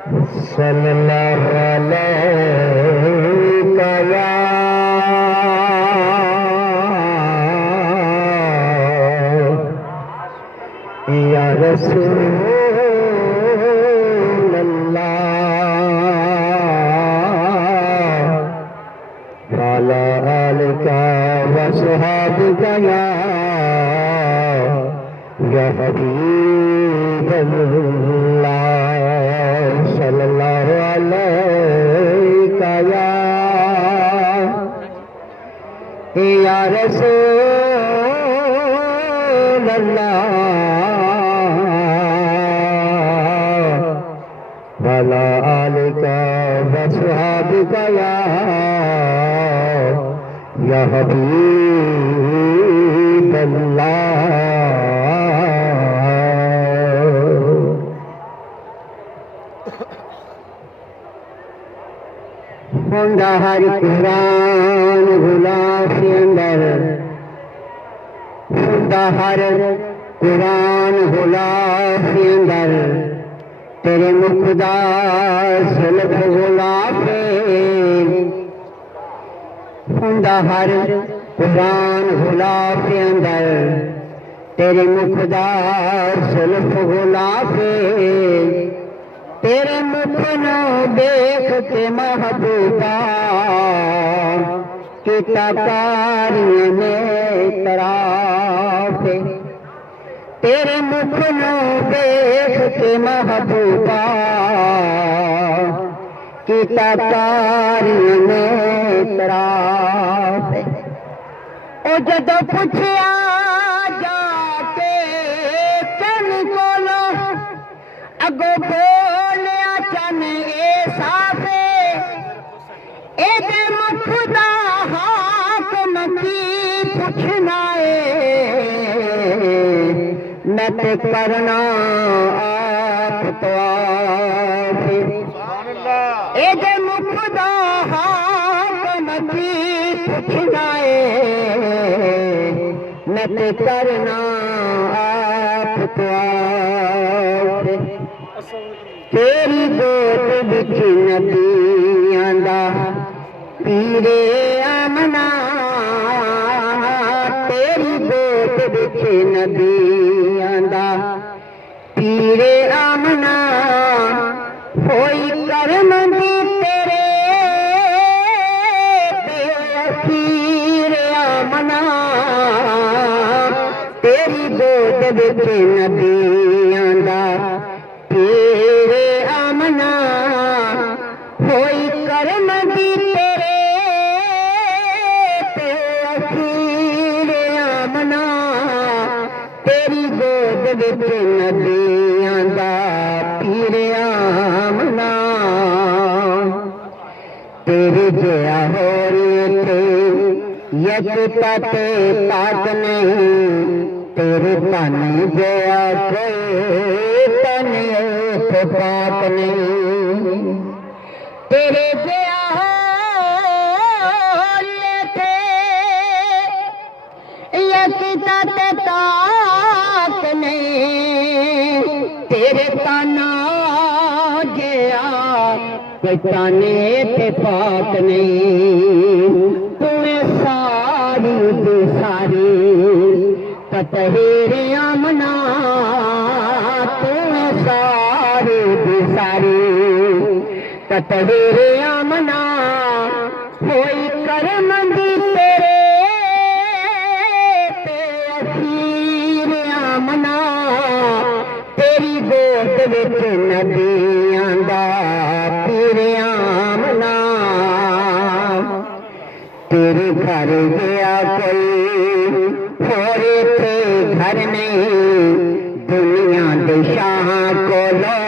صلی اللہ علیہ یا رسول اللہ وعلی آلک وصحبک یا حبیب اللہ صلی اللہ علیہ یا رسول اللہ وعلی آلک وصحبک یا حبیب اللہ ہوندہ ہر قرآن غلاف اندر ہوندہ ہر قرآن غلاف اندر تیرے مقدا زلف غلاف ہوندہ ہر قرآن غلاف اندر تیرے مقدا زلف غلاف تیرے مکھنو دیکھ کے محبوبہ کتا کاریاں میں طراف تیرے مکھنو دیکھ کے محبوبہ کتا کاریاں میں طراف او جدو پوچھیا جا کے چن کولو اگو بولیا چن اے صافے اے دے مخدا حاکم کی پوچھنا اے میں تے کرنا آپ تو آفے اے دے مخدا حاکم کی پوچھنا اے میں تے کرنا آپ تو آفے تیری گود بچ نبیاں دا پیرے آمنا تیری گود بچ نبیاں دا پیرے آمنا ہوئی کرم دی تیرے اخیر آمنا تیری گود بچ نبیاں دا تیرے آمنا ہوئی کرم دی تیرے اخیر آمنا تیری گود وچ نبیاں دا پیر آمنا تیرے جیا ہوری تھے یکتا تے پاک نہیں تیرے تن جیا کوئی پاک نہیں تیرے جیا ہوئے تھے یکتا تے پاک نہیں تیرے تانا جیا کوئی تانے تے پاک نہیں تمہیں ساری دی ساری تطہیر آمنا تمہیں ساری ساری تطہیر آمنا ہوئی کرم دی تیرے اخیر آمنا تیری گود وچ نبیاں دا پیر آمنا تیرے گھر گیا کوئی ہور تھے گھر نہیں دنیا دے شاہ کو لو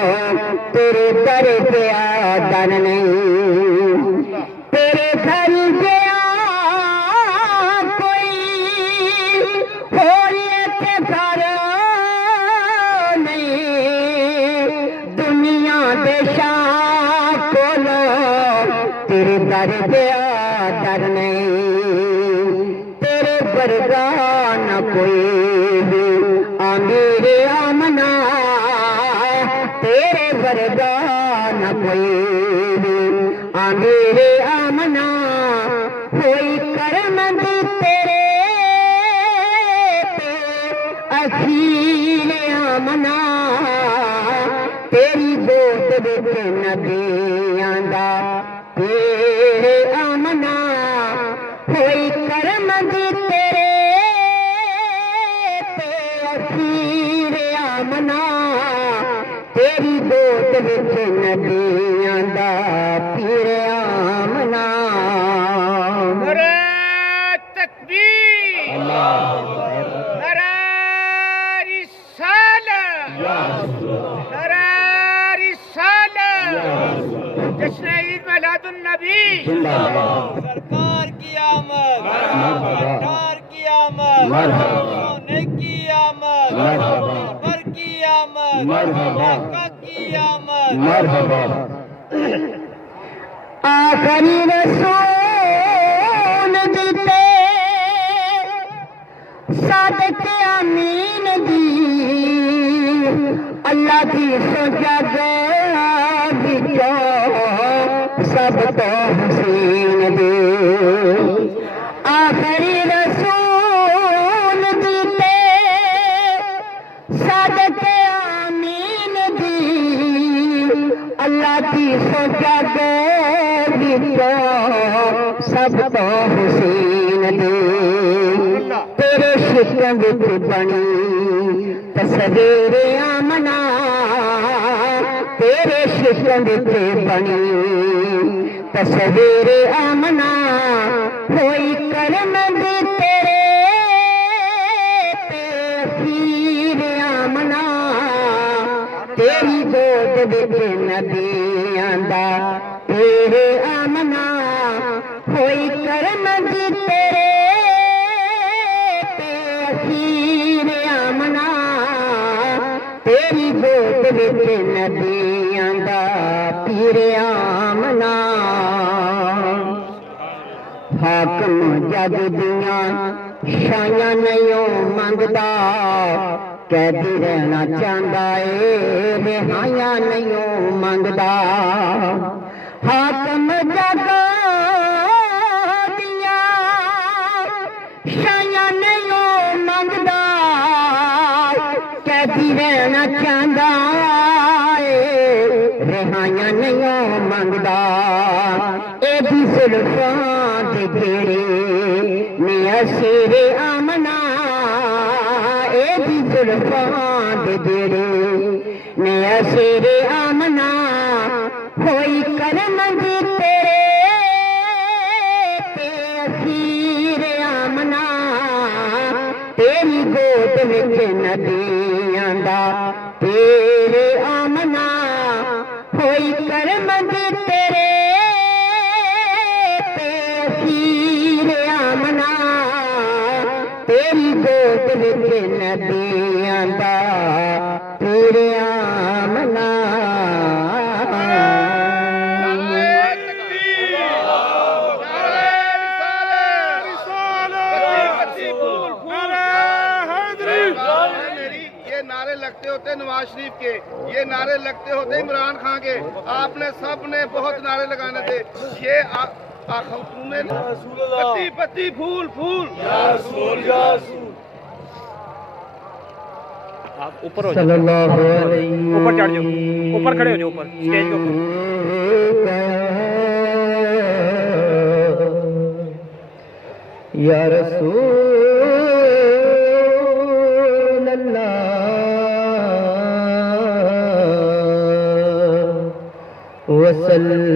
تیرے در گیا در نہیں تیرے گھر گیا کوئی ہوئی تھے گھر نہیں دنیا دے شاہ کو لو تیرے در گیا در نہیں تیرے برگا نہ کوئی بھی امیر آمنا تیرے ورگا نہ کوئی آ میرے آمنا کوئی کرم دی تیرے اخیر آمنا تیری گود وچ نبیاں دا تیرے آمنا کوئی کرم دی تیرے اخیر آمنا تیری گود وچ نبیاں دا پیر آمنا نعرہ تکبیر، نعرہ رسالت، نعرہ رسالت، جشن عید میلاد النبی، سرکار کی آمد، سرکار کی آمد، سونے کی آمد، پر کی آمد، آقا کی آمد، آخری رسول دیتے صادق امین دی اللہ کی سوچا گیا سب تو حسین دی آخری رسول دیتے صادق امین دی اللہ کی سوچا گیا سب تو حسین دی تیرے شکم وچ بنی تصویر آمنا تیرے شکم وچ بنی تصویر آمنا کوئی کرم دی تیرے تاثیر آمنا تیری گود وچ نبیاں دا تیرے آمنا کوئی کرم دی تیرے تاثیر آمنا تیری گود وچ نبیاں دا پیر آمنا حاکم جگ دیاں شایاں نہیں منگدا قیدی رہنا چاہندا اے رہائیاں نہیں منگدا حاکم جگ دیاں شایاں نہیں منگدا قیدی رہنا چاہندا اے رہائیاں نہیں منگدا اے بھی زلفاں دے گھیرے نے اسیر آمنا اے بھی زلفاں دے گھیرے نے اسیر آمنا کوئی کرم دی تیرے تاثیر آمنا تیری گود وچ نبیاں دا تیرے آمنا کوئی کرم دی تیرے تاثیر آمنا تیری گود وچ نبیاں دا تیرے آمنا نعرے لگتے ہوتے نواز شریف کے، یہ نعرے لگتے ہوتے عمران خان کے، آپ نے سب نے بہت نعرے لگانے تھے، یہ پتی پتی پھول پھول آپ اوپر ہو جاؤ، اوپر چڑھ جاؤ، اوپر کھڑے ہو جاؤ، اوپر اسٹیج کے اوپر یا رسول اللہ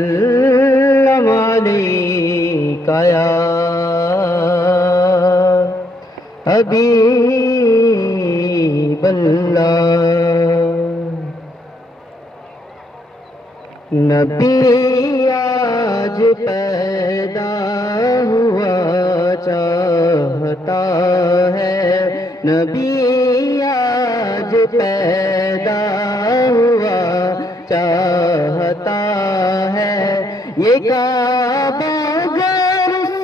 وسلم علیک یا حبیب اللہ نبی آج پیدا ہوا چاہتا ہے نبی آج پیدا ہوا چاہتا ہے یہ کعبہ گر اس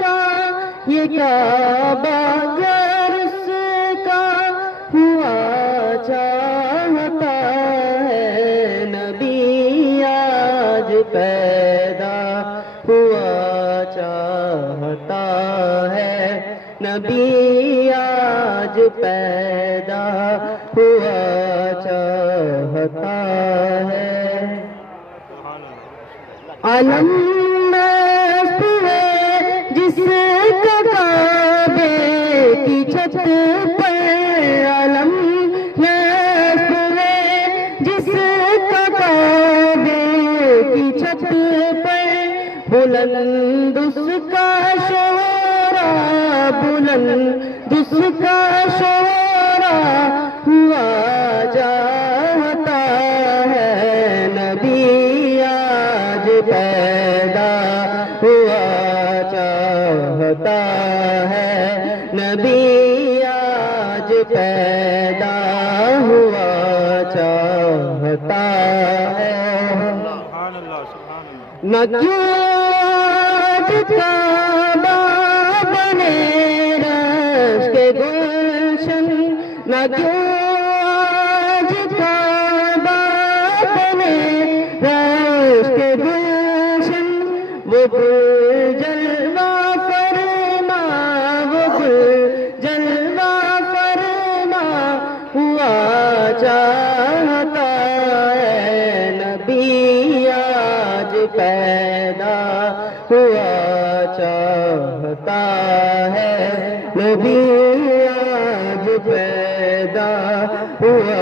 کا یہ کعبہ گر اس کا ہوا چاہتا ہے پیدا ہوا چاہتا ہے نبی آج پیدا ہوا چاہتا ہے عالم جس کا کعبے کی چھت پر عالم جس کا کعبے کی چھت پر بلند اس کا شورا بلند اس کا شورا ہوا جاتا ہے نبی آج پیدا ہوا چاہتا ہے نبی آج پیدا ہوا چاہتا ہے نہ کیوں آج کعبہ بنے رش کے گلشن نہ کیوں آج کعبہ بنے رش کے گلشن وہ گل جلوہ فرما وہ گل جلوہ فرما ہوا چاہتا ہے نبی آج پیدا ہوا چاہتا ہے نبی آج پیدا ہوا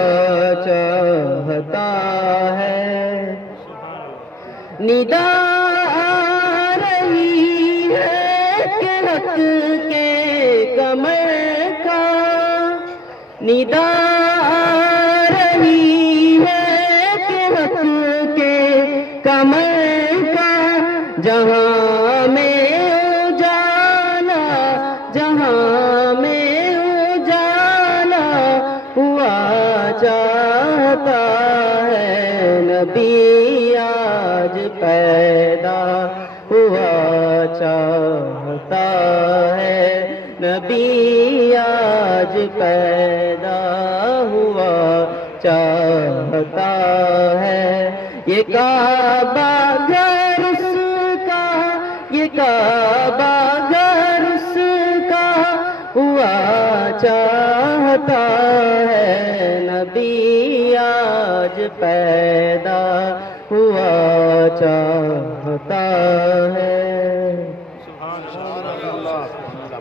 چاہتا ہے ندا آ رہی ہے کہ حق کے کمر کا ندا آ رہی ہے کہ حق کے کمر کا جہاں میں اجالا جہاں میں اجالا ہوا چاہتا ہے نبی آج پیدا ہوا چاہتا ہے نبی آج پیدا ہوا چاہتا ہے یہ کعبہ گھر اس کا یہ کعبہ گھر اس کا ہوا چاہتا ہے نبی آج پیدا ہوا چاہتا ہے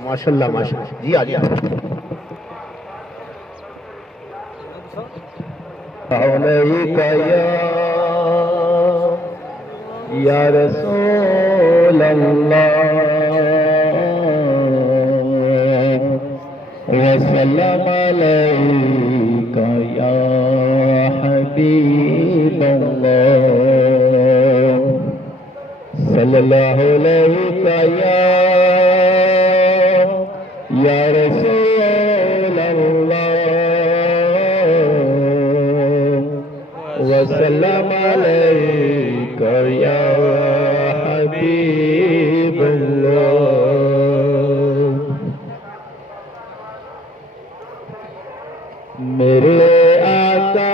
ماشاء اللہ ماشاء اللہ جی آ جائیے علیک یا رسول اللہ وسلم علیک یا حبیب اللہ صلی اللہ علیہ یا رسول اللہ وسلم علیک یا حبیب اللہ میرے آقا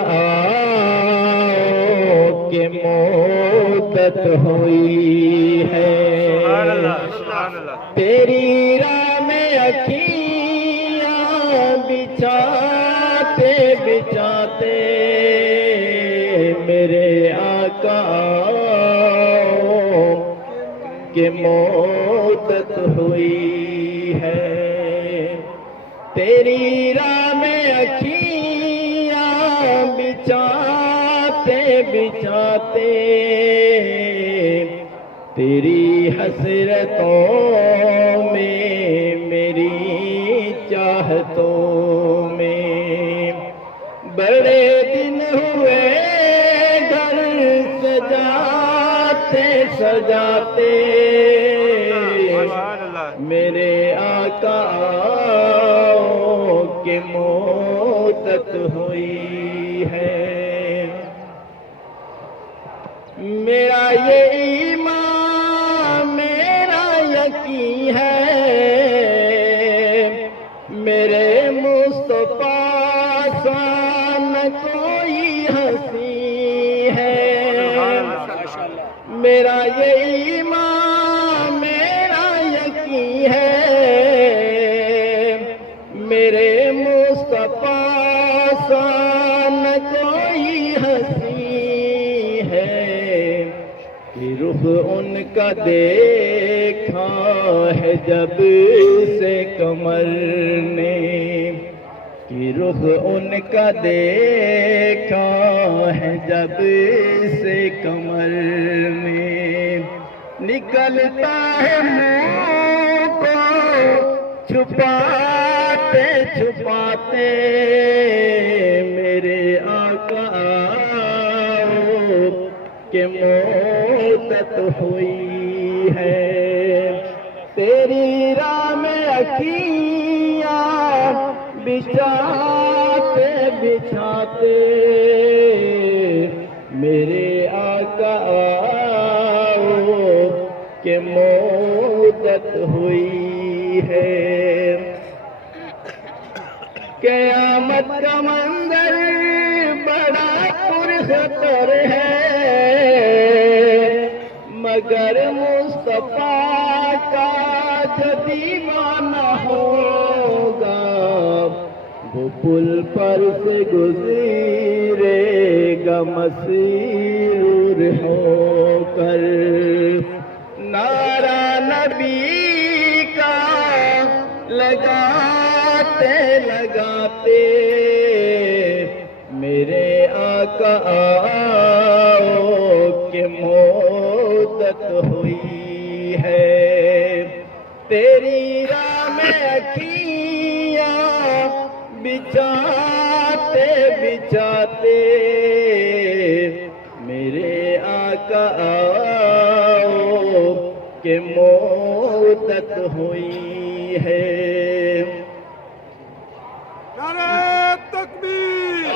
کی مدت ہوئی ہے تیری راہ میں اکھیاں بچھاتے بچھاتے میرے آقا کی مدت ہوئی ہے تیری راہ میں اکھیاں بچھاتے بچھاتے تیری حسرتوں میں میری چاہتوں میں بڑے دن ہوئے گھر سجاتے سجاتے میرے آقا کی مدت ہوئی ہے میرا یہ ایمان میرا یقین ہے میرے مصطفیٰ سان کوئی ہنسی ہے میرا یہ ایمان میرا یقین ہے میرے مصطفیٰ سا نہ کوئی ہنسی ہے کہ رخ ان کا دیکھا ہے جب سے قمر نے کہ رخ ان کا دیکھا ہے جب سے قمر میں نکلتا ہے منہ کو چھپاتے چھپاتے میرے آقا آؤ کہ مدت ہوئی ہے تیری راہ میں اکھیاں بچھاتے بچھاتے میرے آقا آؤ کہ مدت ہوئی ہے قیامت کا منظر بڑا پرخطر ہے مگر مصطفیٰ کا جو دیوانہ ہوگا وہ پل پر سے گزرے گا مسرور ہو کر نعرہ نبی کا لگاتے لگاتے میرے آقا آؤ کہ مدت ہوئی ہے تیری راہ میں اکھیاں بچھاتے بچھاتے میرے آقا آؤ کہ مدت ہوئی ہے نعرہ تکبیر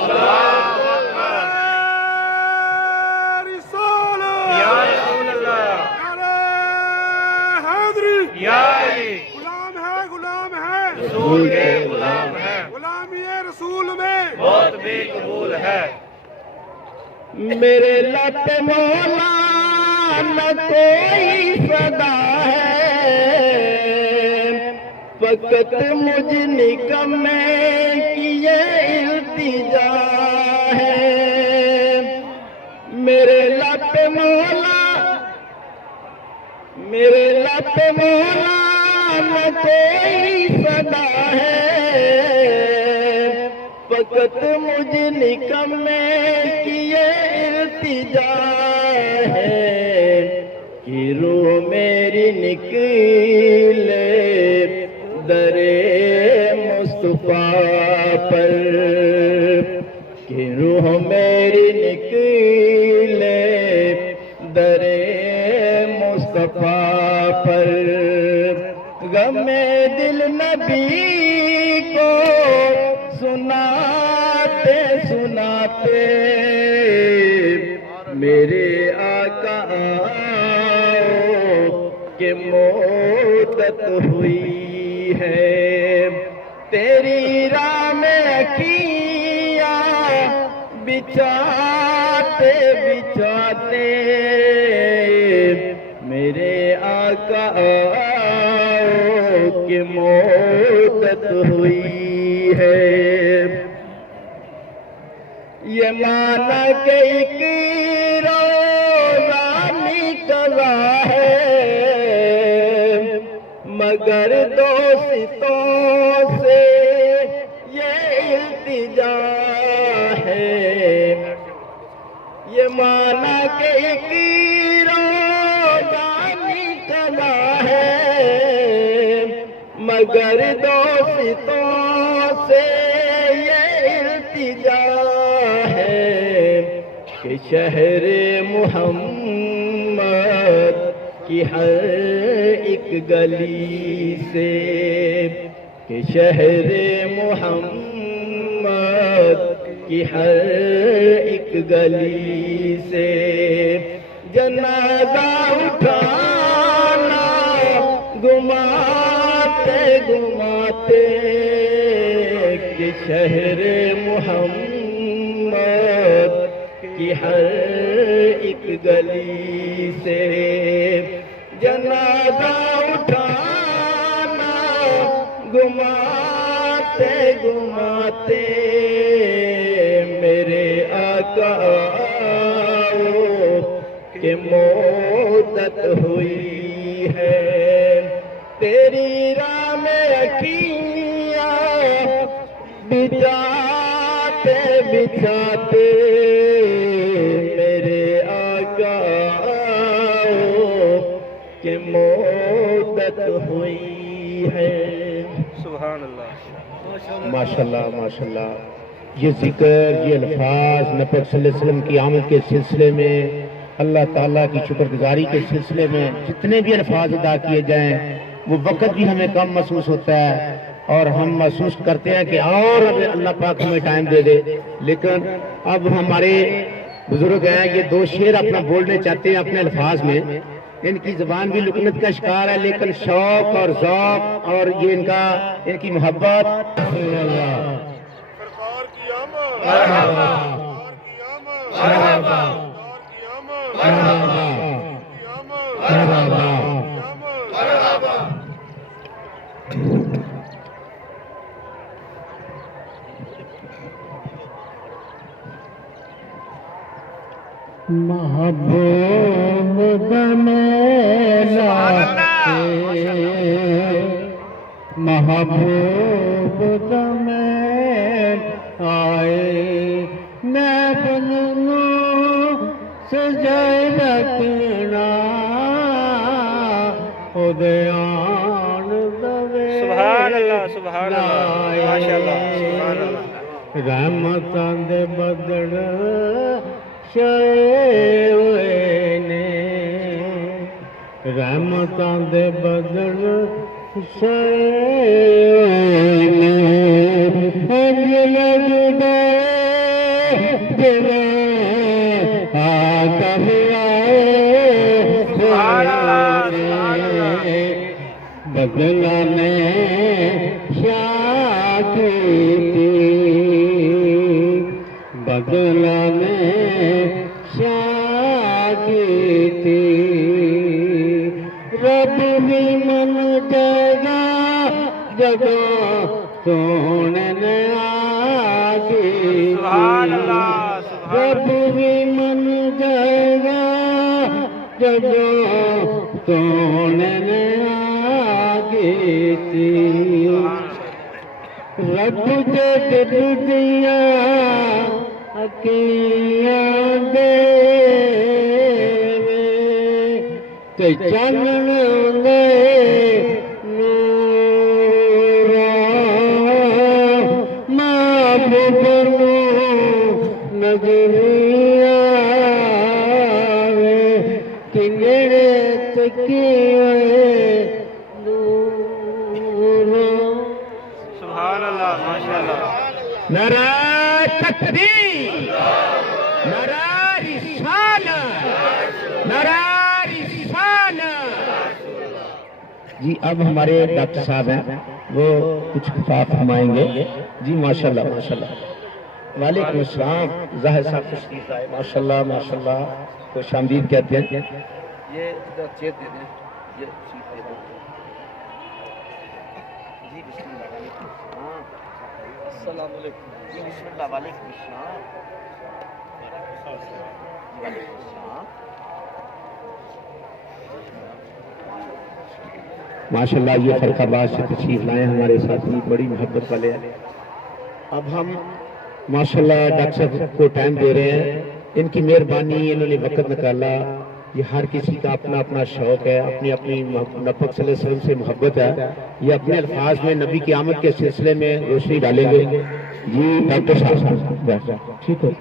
غلام ہے رسول کے غلام ہے غلامی رسول میں بہت بھی قبول ہے میرے لب مولا نہ کوئی صدا ہے فقط مجھ نکمے کی یہ التجا ہے میرے لب مولا نہ کوئی صدا ہے فقط مجھ نکمے کی یہ التجا ہے کہ روح میری نکلے در مصطفیٰ پر کہ روح میری نکلے در مصطفیٰ پر غم دل نبی کو سناتے سناتے میرے آقا آؤ کہ مدت ہوئی ہے تیری راہ میں اکھیاں بچھاتے بچھاتے میرے آقا آؤ کہ مدت ہوئی ہے یہ مانا کہ ایک روزانی قضا ہے مگر دوستوں سے یہ التجا ہے یہ مانا کہ ایک روزانی قضا ہے مگر دوستوں سے یہ التجا ہے کہ شہر محمد کی ہر ایک گلی سے کہ شہر محمد کی ہر ایک گلی سے جنازہ اٹھانا گماتے گماتے کہ شہر محمد کی ہر ایک گلی سے جنازہ اٹھانا گماتے گماتے میرے آقا کہ مدت ہوئی ہے تیری راہ میں اکھیاں بچھاتے بچھاتے میرے آقا کہ مدت ہوئی ہے. سبحان اللہ. ماشاءاللہ ماشاءاللہ. یہ ذکر یہ الفاظ نبی صلی اللہ علیہ وسلم کی آمد کے سلسلے میں اللہ تعالیٰ کی شکر گزاری کے سلسلے میں جتنے بھی الفاظ ادا کیے جائیں وہ وقت بھی ہمیں کم محسوس ہوتا ہے اور ہم محسوس کرتے ہیں کہ اور اب اللہ پاک ہمیں ٹائم دے دے. لیکن اب ہمارے بزرگ ہیں یہ دو شعر اپنا بولنے چاہتے ہیں اپنے الفاظ میں. ان کی زبان بھی لکنت کا شکار ہے لیکن شوق اور ذوق اور یہ ان کی محبت. سرکار کی آمد سرکار کی آمد سرکار کی آمد محبوب دمیلا محبوب دمیل آئے میں بنوں سجائے رکھنا ادیان دوے سبحان اللہ سبحان اللہ ماشاءاللہ سبحان اللہ. رحمتاں دے بدڑ شائے ہوئے نے رحمتاں دے بدڑ شائے ہوئے نے انج لگدے جویں آقا آئے بدلا نے شاہ کی بدلا میں شاہ کی تھی رب بھی من جائے گا جگہ سونے نے آگی سبحان اللہ رب بھی من جائے گا جگہ سونے نے آگی تھی رب جے دنیا اکیاں دے تے چانن دے نورا محبوب نو نظریاں کہ نیڑے تکیے نورا. سبحان اللہ ماشاءاللہ. نعرہ تکبیر نعرہ رسالت نعرہ رسالت. جی اب ہمارے ڈاکٹر صاحب ہیں وہ کچھ خطاب فرمائیں گے. جی ماشاءاللہ ماشاءاللہ. وعلیکم السلام. ظاہر صاحب تشریف لائے. ماشاءاللہ ماشاءاللہ. خوش آمدید کہتے ہیں. یہ چیت دے دیں یہ سیٹ دے دیں جی. بسم اللہ وعلیکم السلام. السلام علیکم. جی بسم اللہ وعلیکم السلام. وعلیکم السلام. ماشاءاللہ یہ فرقہ آباد سے تشریف لائے ہمارے ساتھی بڑی محبت والے ہیں. اب ہم ماشاءاللہ ڈاکٹر صاحب کو ٹائم دے رہے ہیں. ان کی مہربانی انہوں نے وقت نکالا. یہ ہر کسی کا اپنا اپنا شوق ہے اپنی اپنی نبی صلی اللہ علیہ وسلم سے محبت ہے. یہ اپنے الفاظ میں نبی کی آمد کے سلسلے میں روشنی ڈالیں گے. جی ڈاکٹر صاحب ٹھیک ہے.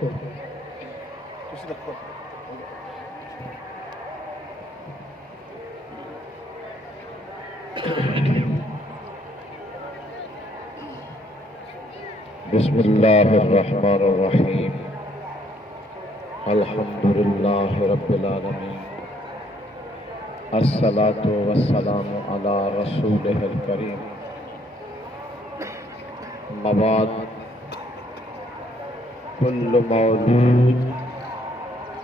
بسم اللہ الرحمن الرحیم. الحمدللہ رب العالمین. الصلاة والسلام علی رسولہ الکریم. مواد کل مولود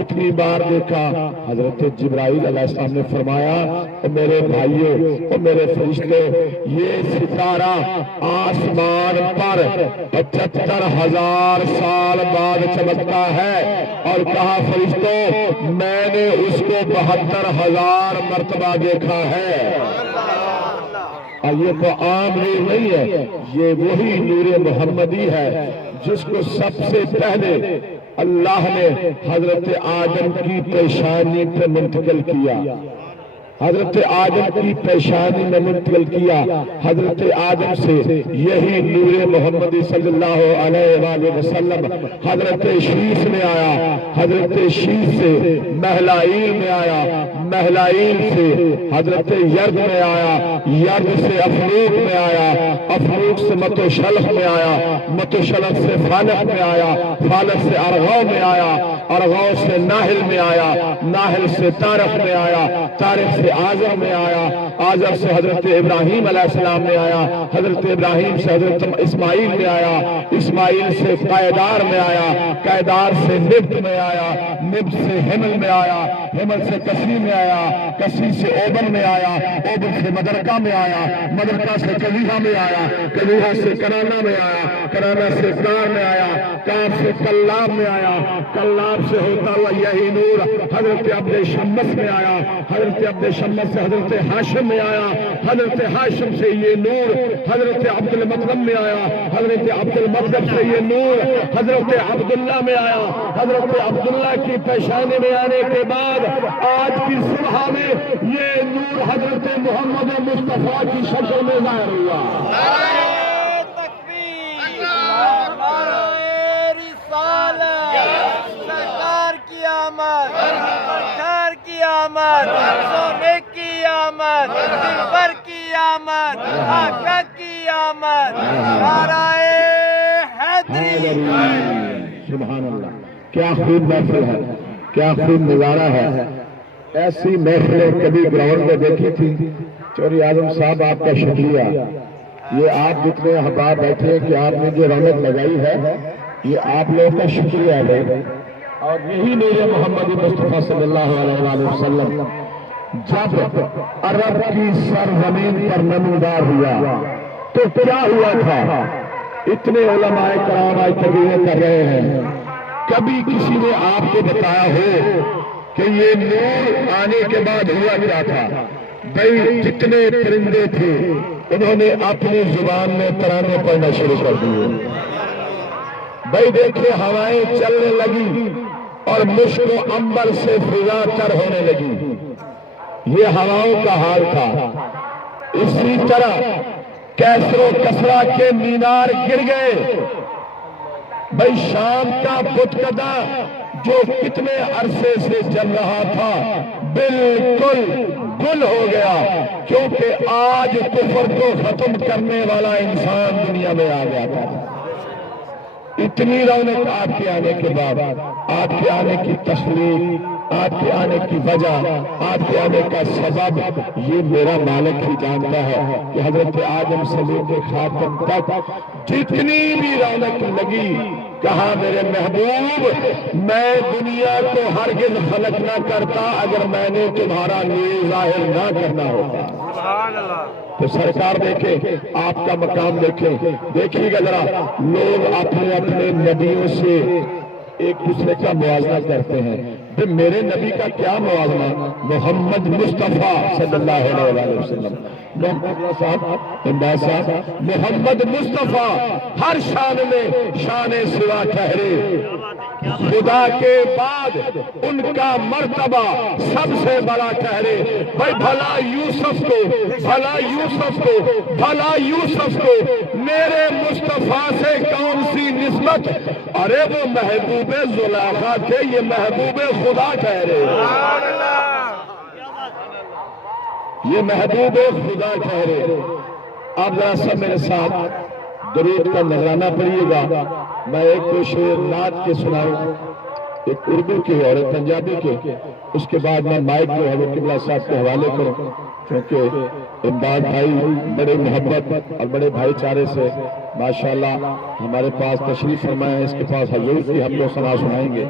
اتنی بار دیکھا حضرت جبرائیل علیہ السلام نے فرمایا او میرے بھائیوں او میرے فرشتے یہ ستارہ آسمان پر 75,000 سال بعد چمکتا ہے اور کہا فرشتوں میں نے اس کو 72,000 مرتبہ دیکھا ہے۔ اور یہ تو عام نور نہیں ہے، یہ وہی نور محمدی ہے جس کو سب سے پہلے اللہ نے حضرت آدم کی پیشانی پہ منتقل کیا، حضرت آدم کی پیشانی میں منتقل کیا۔ حضرت آدم سے یہی نور محمدی صلی اللہ علیہ وآلہ وسلم حضرت شیش میں آیا، حضرت شیش سے مہلائیل میں آیا، مہلائیل سے حضرت یرد میں آیا، یرد سے افروق میں آیا، افروق سے متوشلف میں آیا، متوشلف سے فالق میں آیا، فالق سے ارغو میں آیا، ارغو سے ناہل میں آیا، ناہل سے تارخ میں آیا، تارخ سے آزر میں آیا، آزر سے حضرت ابراہیم علیہ السلام میں آیا، حضرت ابراہیم سے حضرت اسماعیل میں آیا، اسماعیل سے قیدار میں آیا، قیدار سے نبت میں آیا، نبت سے حمل میں آیا، حمل سے کسی میں آیا، کسی سے اوبن میں آیا، اوبن سے مدرکہ میں آیا، مدرکہ سے کلیحہ میں آیا، کلیحہ سے کنانہ میں آیا، کنانہ سے کار میں آیا، کار سے کلاب میں آیا، کلاب سے ہوتا ہوا یہی نور حضرت عبد شمس میں آیا، حضرت عبد شمس سے حضرت ہاشم میں آیا، حضرت ہاشم سے یہ نور حضرت عبد المطلب میں آیا، حضرت عبد المطلب سے یہ نور حضرت عبداللہ میں آیا، حضرت عبداللہ کی پیشانی میں آنے کے بعد آج کی صبح میں یہ نور حضرت محمد مصطفیٰ کی شکل میں ظاہر ہوا۔ سونے کی آمد، دلبر کی آمد، آقا کی آمد، نعرہ حیدری۔ سبحان اللہ، کیا خوب محفل ہے، کیا خوب نظارہ ہے۔ ایسی محفلیں کبھی گراؤنڈ میں دیکھی تھی؟ چوری اعظم صاحب آپ کا شکریہ، یہ آپ جتنے احباب بیٹھے ہیں کہ آپ نے جو رونق لگائی ہے یہ آپ لوگوں کا شکریہ ہے۔ اور یہی نور محمد مصطفیٰ صلی اللہ علیہ وآلہ وسلم جب عرب کی سرزمین پر نمودار ہوا تو کیا ہوا تھا؟ اتنے علماء کرام آج تقریریں کر رہے ہیں، کبھی کسی نے آپ کو بتایا ہو کہ یہ نور آنے کے بعد ہوا کیا تھا؟ بھئی جتنے پرندے تھے انہوں نے اپنی زبان میں ترانے پڑھنا شروع کر دیے۔ بھئی دیکھیں ہوائیں چلنے لگی اور مشک و عنبر سے فضا تر ہونے لگی، یہ ہواؤں کا حال تھا۔ اسی طرح کیسر و کسرا کے مینار گر گئے۔ بھئی شام کا بتکدہ جو کتنے عرصے سے چل رہا تھا بالکل گل ہو گیا، کیونکہ آج کفر کو ختم کرنے والا انسان دنیا میں آ گیا تھا۔ اتنی رونق آپ کے آنے کے بعد، آپ کے آنے کی تخلیق، آپ کے آنے کی وجہ، آپ کے آنے کا سبب یہ میرا مالک ہی جانتا ہے کہ حضرت آدم سے لے کے خاتم تک جتنی بھی رونق لگی، کہا میرے محبوب میں دنیا کو ہرگز خلق نہ کرتا اگر میں نے تمہارا نور ظاہر نہ کرنا ہوتا۔ تو سرکار دیکھیں، آپ کا مقام دیکھیں، دیکھیے گا ذرا لوگ اپنے اپنے نبیوں سے ایک دوسرے کا موازنہ کرتے ہیں۔ پھر میرے نبی کا کیا موازنہ؟ محمد مصطفیٰ صلی اللہ علیہ وسلم، محمد مصطفیٰ ہر شان میں شان سوا ٹھہرے، خدا کے بعد ان کا مرتبہ سب سے بڑا ٹھہرے۔ بھائی بھلا یوسف کو، بھلا یوسف کو، بھلا یوسف کو میرے مصطفیٰ سے کون سی نسبت؟ ارے وہ محبوب زلیخا تھے، یہ محبوب خدا ٹھہرے، یہ محبوب خدا ٹھہرے۔ آپ ذرا سب میرے ساتھ درود کا نذرانہ پڑھیے گا۔ میں ایک دو شعر نعت کے سناؤں، ایک اردو کے اور ایک پنجابی کے، اس کے بعد میں مائک کو حضرت قبلہ صاحب کے حوالے کروں، کیونکہ امداد بھائی بڑے محبت اور بڑے بھائی چارے سے ماشاءاللہ ہمارے پاس تشریف فرمایا ہے، اس کے پاس حضور کی ہم لوگ ثنا سنائیں گے۔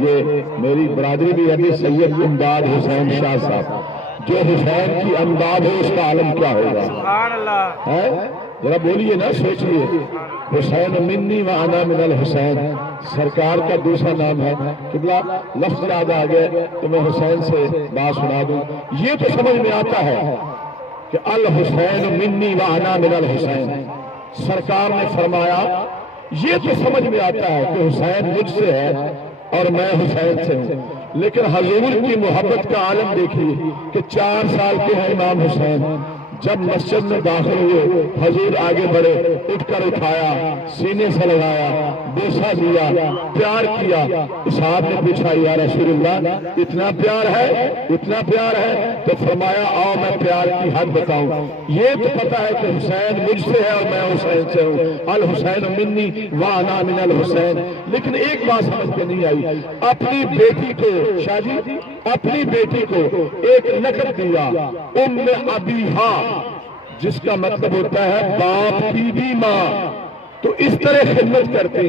یہ میری برادری بھی ابھی سید امداد حسین شاہ صاحب، جو حسین کی امداد ہے اس کا عالم کیا ہوگا؟ سبحان اللہ ہے ذرا بولیے نا، سوچئے. حسین منی و انا من الحسین سرکار کا دوسرا نام ہے. قبلہ لفظ یاد آ گئے تو میں حسین سے بات سنا دوں. یہ تو سمجھ میں آتا ہے کہ الحسین منی و انا من الحسین، سرکار نے فرمایا. یہ تو سمجھ میں آتا ہے کہ حسین مجھ سے ہے اور میں حسین سے ہوں. لیکن حضور کی محبت کا عالم دیکھیے کہ 4 سال کے ہیں امام حسین. جب مسجد میں داخل ہوئے حضور آگے بڑھے، اٹھ کر اٹھایا، سینے سے لگایا، بوسہ دیا، پیار کیا. صاحب نے پوچھا یا رسول اللہ اتنا پیار ہے، اتنا پیار ہے؟ تو فرمایا آؤ میں پیار کی حد بتاؤں. یہ تو پتا ہے کہ حسین مجھ سے ہے اور میں حسین سے ہوں. الحسین منی وانا من الحسین. لیکن ایک بات سمجھ کے نہیں آئی. اپنی بیٹی کو شاہ جی اپنی بیٹی کو ایک لقب دیا ام ابیہا، جس کا مطلب ہوتا ہے باپ کی بھی ماں. تو اس طرح خدمت کرتے،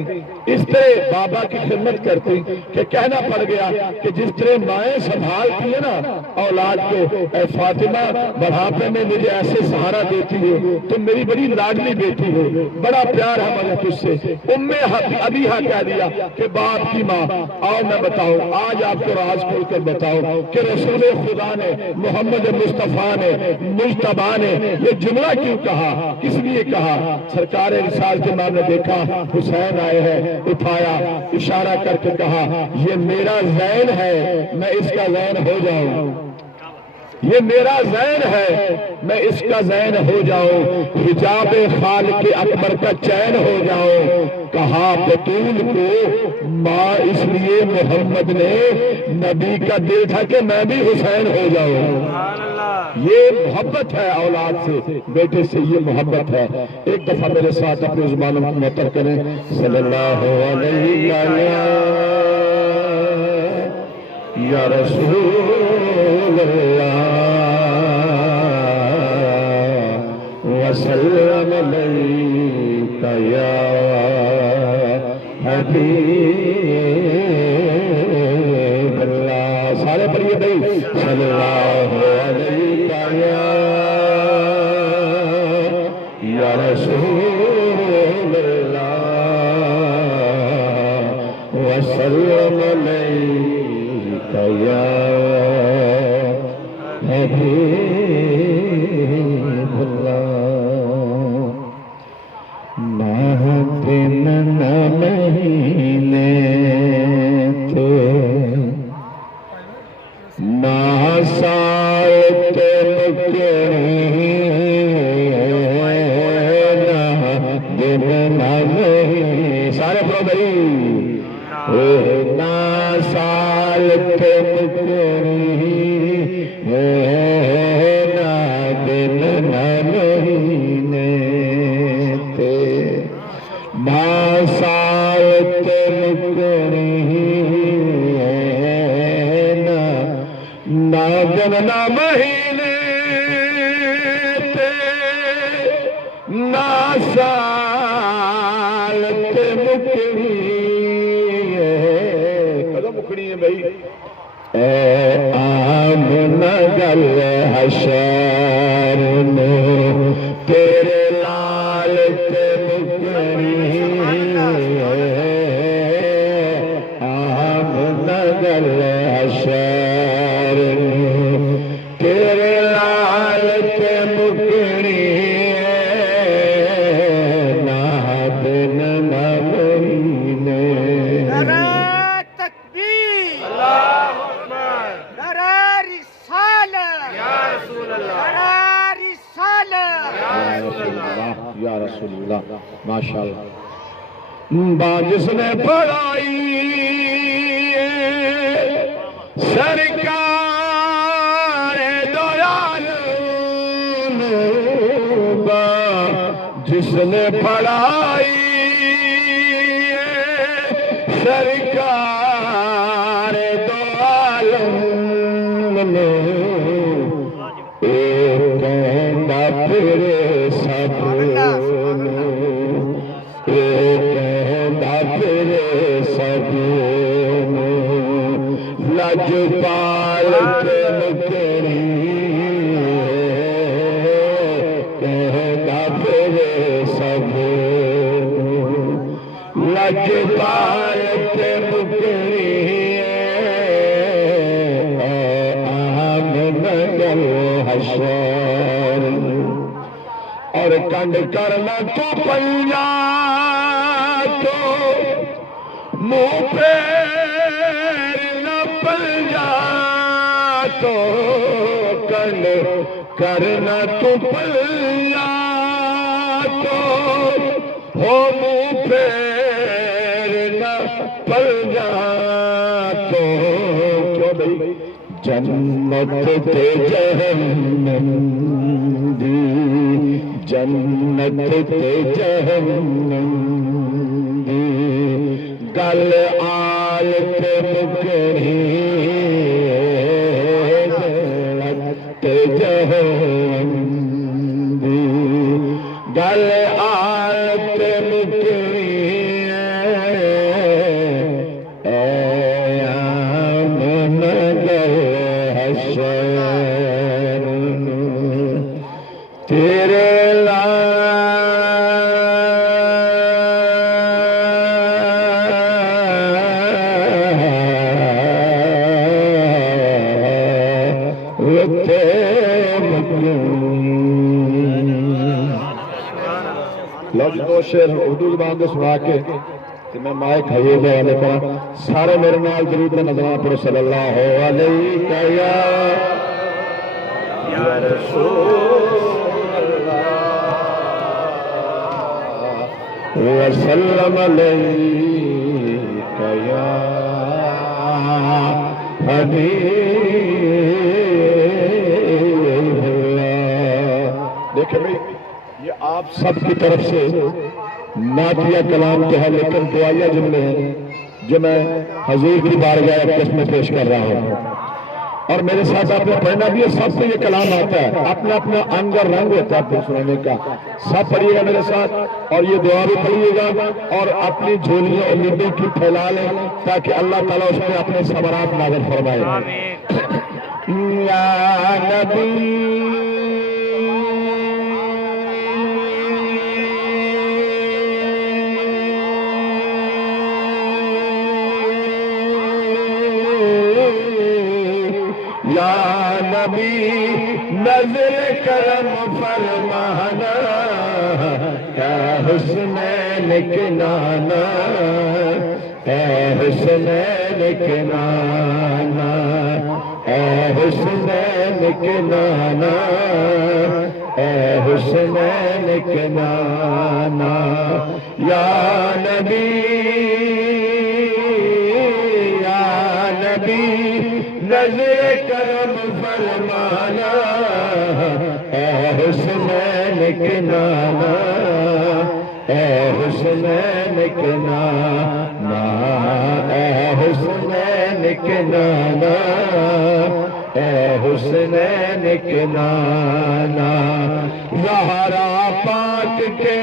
اس طرح بابا کی خدمت کرتے کہ کہنا پڑ گیا کہ جس طرح مائیں سنبھالتی ہیں نا اولاد کو، اے فاطمہ بڑھاپے میں مجھے ایسے سہارا دیتی ہو، تم میری بڑی لاڈلی بیٹی ہو، بڑا پیار ہے مجھے تجھ سے. ام ابیہا کہہ دیا کہ باپ کی ماں. آؤ میں بتاؤں، آج آپ کو راز کھول کر بتاؤں کہ رسول خدا نے، محمد مصطفیٰ نے، مجتبیٰ نے یہ جملہ کیوں کہا، کس لیے کہا؟ سرکار رسالت نے دیکھا حسین آئے ہیں، اٹھایا، اشارہ کر کے کہا یہ میرا زین ہے، میں اس کا زین ہو جاؤں. یہ میرا زین ہے، میں اس کا زین ہو جاؤں. حجاب خالق اکبر کا چین ہو جاؤں. کہا بطول کو ماں اس لیے محمد نے نبی کا دل تھا کہ میں بھی حسین ہو جاؤں. یہ محبت ہے اولاد سے، بیٹے سے یہ محبت ہے. ایک دفعہ میرے ساتھ اپنے زبانوں کو معطر کریں. صلی اللہ علیہ یا رسول اللہ وسلم علیک یا حبیب اللہ. سارے پڑھیے بھائی. صلی اللہ علیہ یا رسول اللہ وسلم علیک یا حبیب اللہ. نہ دن نہ مہینے تھے، نہ سال تھے مکریں، نہ دن نہ مہینے. سارے پڑھو بھائی. نہ سال تھے مکریں، نہ دن نہ مہینے تھے، نہ سال تھے مکریں، نہ دن نہ مہینے تھے، نہ سال تھے مکریں. کدو مکڑی ہے بھائی؟ اے آمنہ گل حشر میں تیرے لال تھے مکڑی. آمنہ گل حشر میں تیرے لال تھے مکڑی، نہ دن نہ مہینے. نعرہ تکبیر، نعرہ رسالت، نعرہ رسالت. یا رسول اللہ ماشاءاللہ. جس نے پڑھائی سرکار دو عالم، جس نے پڑھائی سرکار دو عالم، ایک کہنا پھر سب، ایک کہنا پھر سب. پال کے مکری کہنا پھر سب لج پال کے مکری حشر اور کنڈ کرنا تو پنجا تو منہ پیر نہ پنجا تو کنڈ کرنا تو پنجا تو ہو منہ پیر نہ پنجا تو کیوں بھائی جنت تے جہنم دی جنت تے جہنم دی گل آل تے مکری جنت تے جہنم دی گل آل تے مکری تیرے لفظ دو شعر اردو زبان کے سنا کے میں مائک ہائیے گا والے پر سارے میرے نال درود نظران پر صلی اللہ علیہ یا رسول اللہ وسلم علیہ یا حبیب اللہ. دیکھیں بھائی یہ آپ سب کی طرف سے نعتیہ کلام جو ہے لیکن دعائیہ جملے ہیں جو میں حضور کی بارگاہ اقدس میں پیش کر رہا ہوں اور میرے ساتھ آپ نے پڑھنا بھی ہے. سب کو یہ کلام آتا ہے, اپنا اپنا انگ اور رنگ ہوتا ہے پھر سنانے کا. سب پڑھیے گا میرے ساتھ اور یہ دعا بھی پڑھیے گا اور اپنی جھولیاں امیدوں کی پھیلا لیں تاکہ اللہ تعالیٰ اس میں اپنے ثمرات نازل فرمائے. یا نبی یا نبی نظر کرم فرمانا اے حسنین کنانا اے حسنین کنانا اے حسنین کنانا اے حسنین کنانا یا نبی نظر کرم فرمانا اے حسنین کنانا اے حسنین کنانا اے حسنین کنانا اے حسنین کنانا. زہرا پاک کے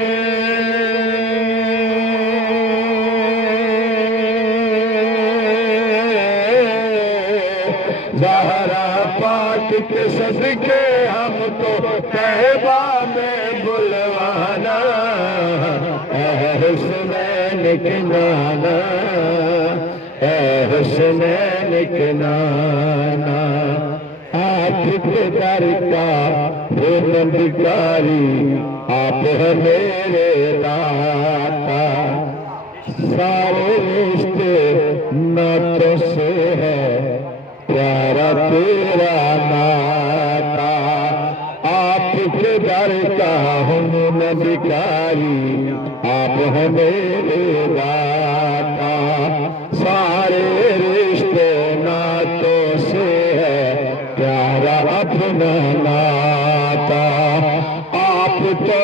زہرا پاک کے صدقے ہم کو طیبہ میں بلوانا اے حسنین کنانا اے حسنین کنانا. آپ کے در کا بندگاری آپ ہے میرے داتا سارے رشتے نعتوں سے ہے پیارا تیرا ناتا. آپ کے در کا ہم بھکاری آپ ہیں میرے داتا سارے رشتے نعتوں سے ہے پیارا اپنا ناتا. آپ تو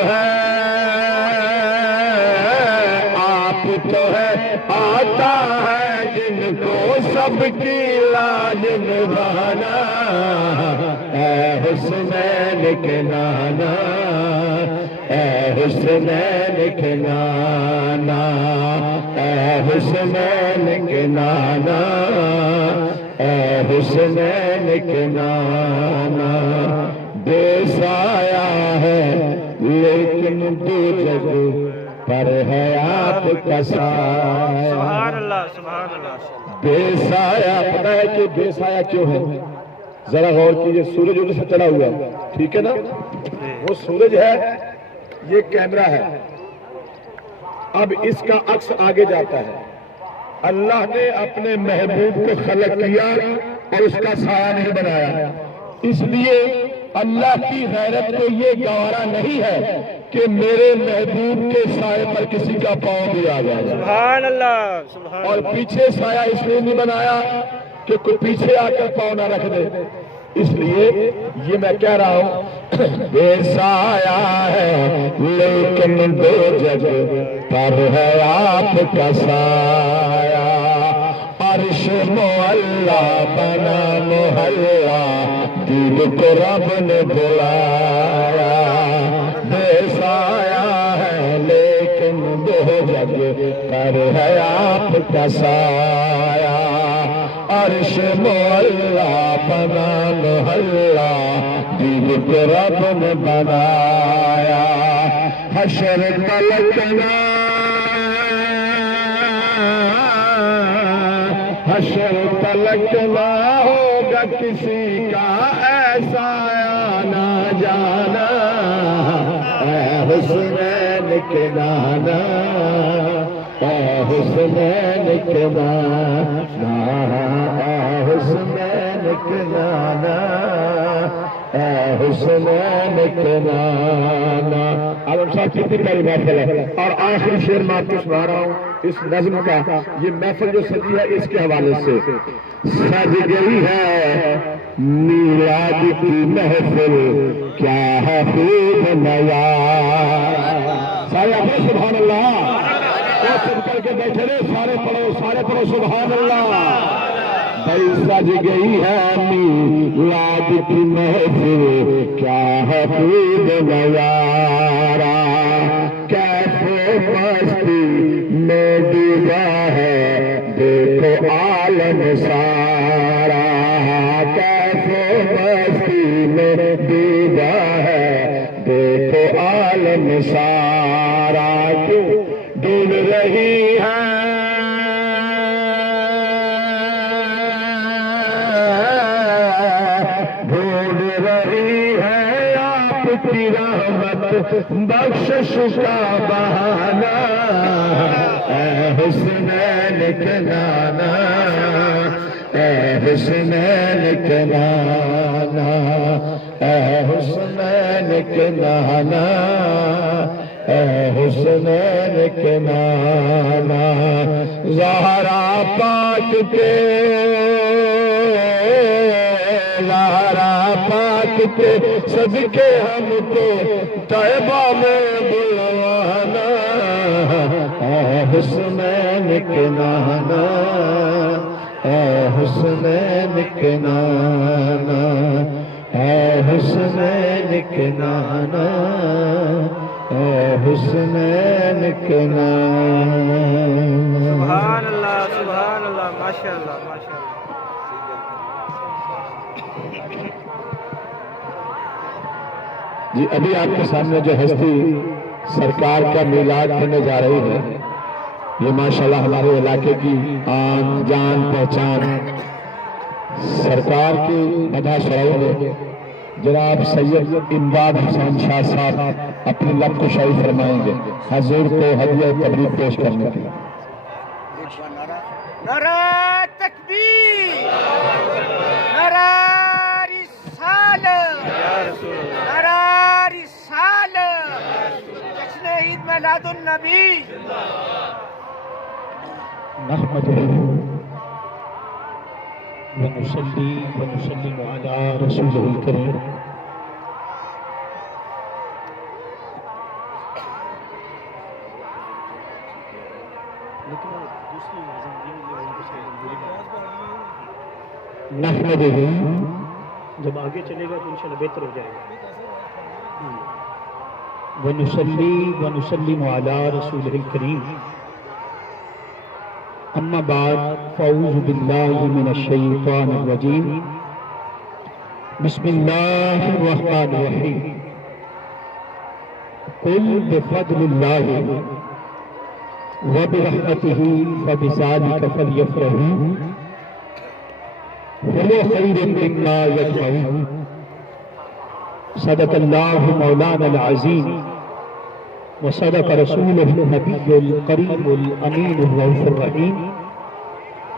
ہے آتا ہے جن کو سب کی لاج نبھانا اے حسنین کنانا اے حسنین کنانا اے حسنین کنانا اے حسنین کے نانا بے سایہ ہے لیکن دو جگ پر ہے آپ کا سایہ. سبحان اللہ سبحان اللہ. بے سایہ، پتہ ہے کہ بے سایہ کیوں ہے؟ ذرا غور کیجئے، سورج اوپر سے چڑھا ہوا ہے، ٹھیک ہے نا؟ وہ سورج ہے، یہ کیمرہ ہے، اب اس کا عکس آگے جاتا ہے. اللہ نے اپنے محبوب کو خلق کیا اور اس کا سایہ نہیں بنایا، اس لیے اللہ کی غیرت کو یہ گوارا نہیں ہے کہ میرے محبوب کے سائے پر کسی کا پاؤں بھی آ جائے. سبحان اللہ سبحان اور اللہ. پیچھے سایہ اس لیے نہیں بنایا کہ کوئی پیچھے آ کر پاؤں نہ رکھ دے، اس لیے یہ میں کہہ رہا ہوں بے سایہ ہے لیکن دو جگ پر ہے آپ کا سایہ. عرش معلا بنا محلہ دل کو رب نے بلایا. بے سایہ ہے لیکن دو جگ پر ہے آپ کا سایہ. عرش معلا بنا محلہ دل کو رب نے بنایا. حشر تلکنا حشر تلک نہ ہوگا کسی کا ایسا نہ جانا. اے حسنین کے نانا اے حسنین کے نانا اے حسنین کے نانا اے حسنین کے نانا. عالم صاحب کتنی پیاری محفل ہے، اور آخری شعر میں آپ کو سنا رہا ہوں اس نظم کا. یہ محفل جو سجی ہے اس کے حوالے سے سج گئی ہے میلاد کی محفل کیا ہے خوب نیا. سارے اپنے سبحان اللہ چپ کر کے بیٹھے رہے، سارے پڑھو سبحان اللہ. بھائی سج گئی ہے میلاد کی محفل کیا ہے خوب نوارا. کیسے مستی میں ڈوبا ہے دیکھو عالم سارا. کیسے مستی میں ڈوبا ہے دیکھو عالم سارا. کیوں ڈول رہی ہے کی رحمت بخشش کا بہانہ. اے حسنین کے نانا اے حسنین کے نانا اے حسنین کے نانا اے حسنین کے نانا. زہرا پاک کے زہرا پاک کے صدقے ہم کو طیبہ میں بلوانا. اے حسنین کے نانا اے حسنین کے نانا اے حسنین کے نانا اے حسنین کے نانا. سبحان اللہ سبحان اللہ. ماشاء اللہ ماشاء اللہ. جی ابھی آپ کے سامنے جو ہستی سرکار کا میلاد کرنے جا رہی ہے، یہ ماشاءاللہ ہمارے علاقے کی آن جان پہچان سرکار کی مدح شاعری میں جناب سید امداد حسین شاہ صاحب اپنے لب کو شاعری فرمائیں گے حضور کو ہدیہ تبریک پیش کرنے کے لیے. نعرہ تکبیر، نعرہ رسالت، نعرہ رسالت، جشن عید میلاد النبی. نحمده ونصلي ونسلم على رسوله الكريم. نحمده جب آگے چلے گا تو انشاءاللہ بہتر ہو جائے گا. ونصلي ونسلم على رسوله الكريم. اما بعد فاعوذ باللہ من الشیطان الرجیم بسم اللہ الرحمن الرحیم قل بفضل اللہ وبرحمتہ فبذلک فلیفرحوا هو خیر مما یجمعون صدق اللہ مولانا العظیم وصدق رسوله النبی القریب الامین الرؤوف الرحیم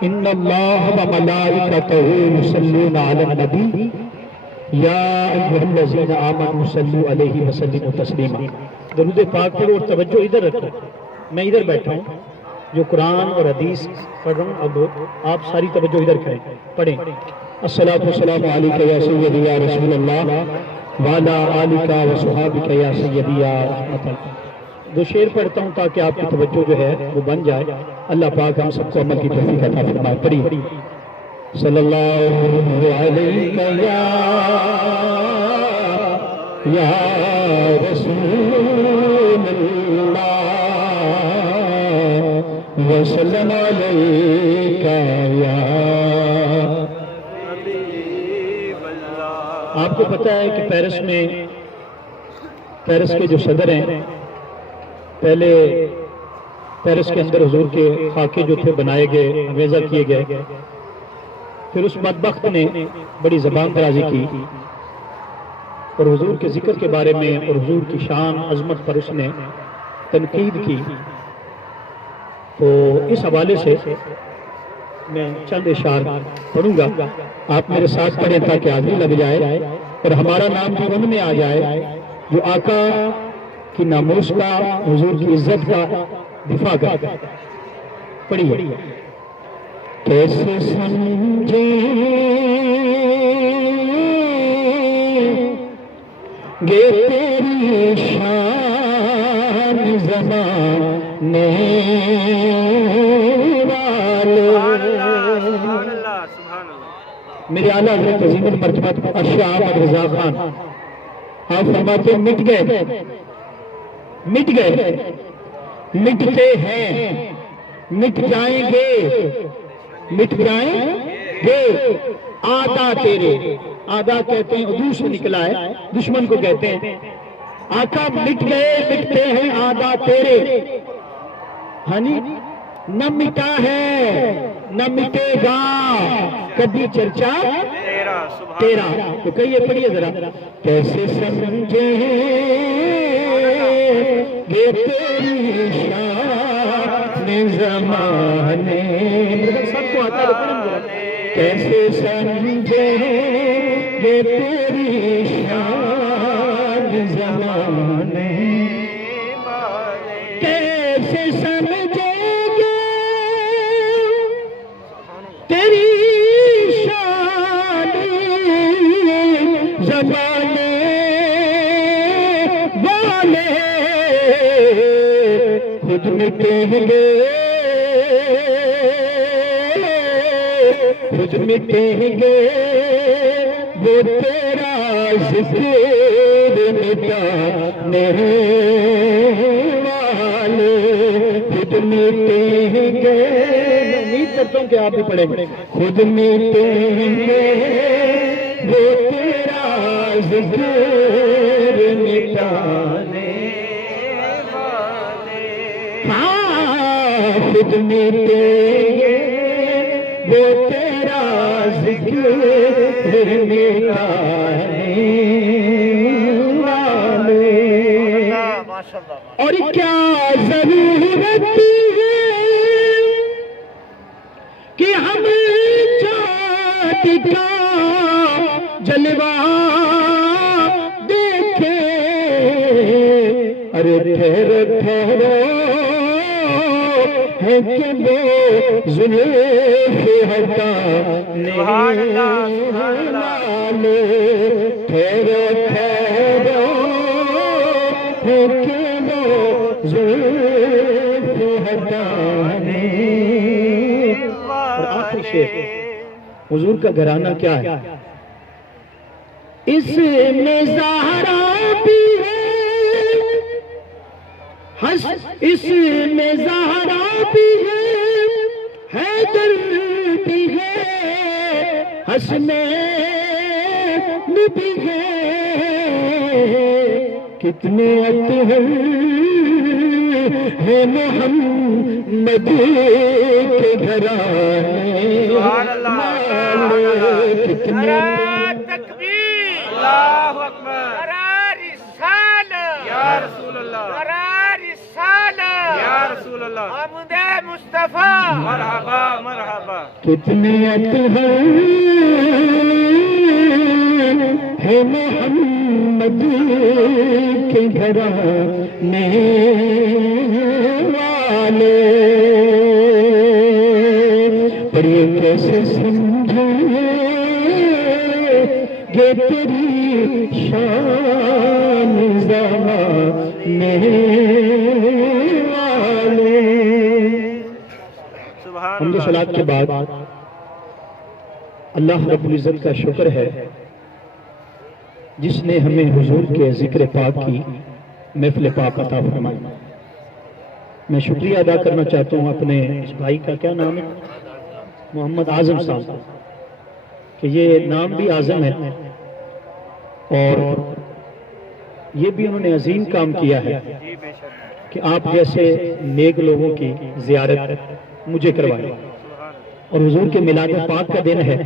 ان اللہ وملائکتہ یصلون علی النبی یا ایھا الذین آمنوا صلوا علیہ وسلموا تسلیما۔ درود پاک پڑھو اور توجہ ادھر رکھو، میں ادھر بیٹھا ہوں جو قرآن اور حدیث پڑھ رہا ہوں، اب آپ ساری توجہ ادھر کریں، پڑھیں الصلاۃ والسلام علیک یا سیدی یا رسول اللہ وعلی آلک وصحابک یا سیدی یا رحمت اللہ۔ دو شعر پڑھتا ہوں تاکہ آپ کی توجہ جو ہے وہ بن جائے، اللہ پاک ہم سب کو عمل کی توفیق عطا فرمائے۔ پڑھیے صلی اللہ علیہ یا رسول اللہ وسلم علیک یا آپ کو پتہ ہے کہ پیرس کے جو صدر ہیں، پہلے پیرس کے اندر حضور کے خاکے جو تھے بنائے گئے، آویزہ کیے گئے، پھر اس بدبخت نے بڑی زبان درازی کی اور حضور کے ذکر کے بارے میں اور حضور کی شان عظمت پر اس نے تنقید کی۔ تو اس حوالے سے میں چند اشعار پڑھوں گا، آپ میرے ساتھ پڑھیں تاکہ آدمی لگ جائے اور ہمارا نام بھی ان میں آ جائے جو آقا کی ناموس کا، حضور کی عزت کا دفاع کرتا۔ پڑھیے کیسے سمجھیں گے تیری شان زمانے میرے اعلیٰ حضرت عظیم المرتبہ اشرف احمد رضا خان آپ فرماتے ہیں مٹ گئے، مٹتے ہیں، مٹ جائیں گے آدھا تیرے، آدھا کہتے ہیں ادو سے نکلا ہے، دشمن کو کہتے ہیں۔ آقا مٹ گئے، مٹتے ہیں آدھا تیرے، ہنی نہ مٹا ہے نہ مٹے گا کبھی چرچا تیرا۔ تو کہیے پڑھیے ذرا کیسے سمجھیں گے تیری شان زمانے، سب کو آتا ہے، کیسے سمجھیں گے تیری شان زمانے، کیسے سمجھیں گے تیری شان زمانے والے، خود مٹیں گے خود مٹیں گے وہ تیرا ذکر مٹانے والے، خود مٹیں گے، امید کرتا ہوں کہ آپ بھی پڑھیں گے، خود مٹیں گے وہ تیرا ذکر مٹانے والے، ہاں خود مٹیں گے وہ تیرا ذکر مٹانے والے۔ اور کیا ضرورت ہے کہ ہم چاند کا جلوہ دیکھیں، ارے ٹھہرو ٹھہرو ہے کہ وہ زلف ہٹانے والے، ٹھہرو ٹھہرو ہے کہ وہ زلف ہٹانے۔ اور آخری شعر، حضور کا گھرانہ کیا ہے؟ اس میں زہرا بھی ہے، اس میں زہرا بھی ہے، حیدر بھی ہے حسنین بھی ہے کتنے اطہر ہے محمد کے گھرانے کتنے نعرہ تکبیر، اللہ اکبر نعرہ رسالہ، یا رسول اللہ نعرہ رسالہ، یا رسول اللہ حمد مصطفیٰ، مرحبا مرحبا کتنے اطہر ہے محمد کے گھرانے والے پر یہ کیسے سمجھیں گے تیری شان زمانے والے. سبحان حمد و اللہ صلات کے بعد اللہ رب العزت کا شکر ہے جس نے ہمیں حضور کے ذکر پاک کی محفل پاک عطا فرمائی. میں شکریہ ادا کرنا چاہتا ہوں اپنے اس بھائی کا، کیا نام ہے، محمد اعظم صاحب، کہ یہ نام بھی اعظم ہے اور یہ بھی انہوں نے عظیم کام کیا ہے جی بے شک کہ آپ جیسے نیک لوگوں کی زیارت مجھے کروائے. اور حضور کے میلاد پاک کا دن ہے،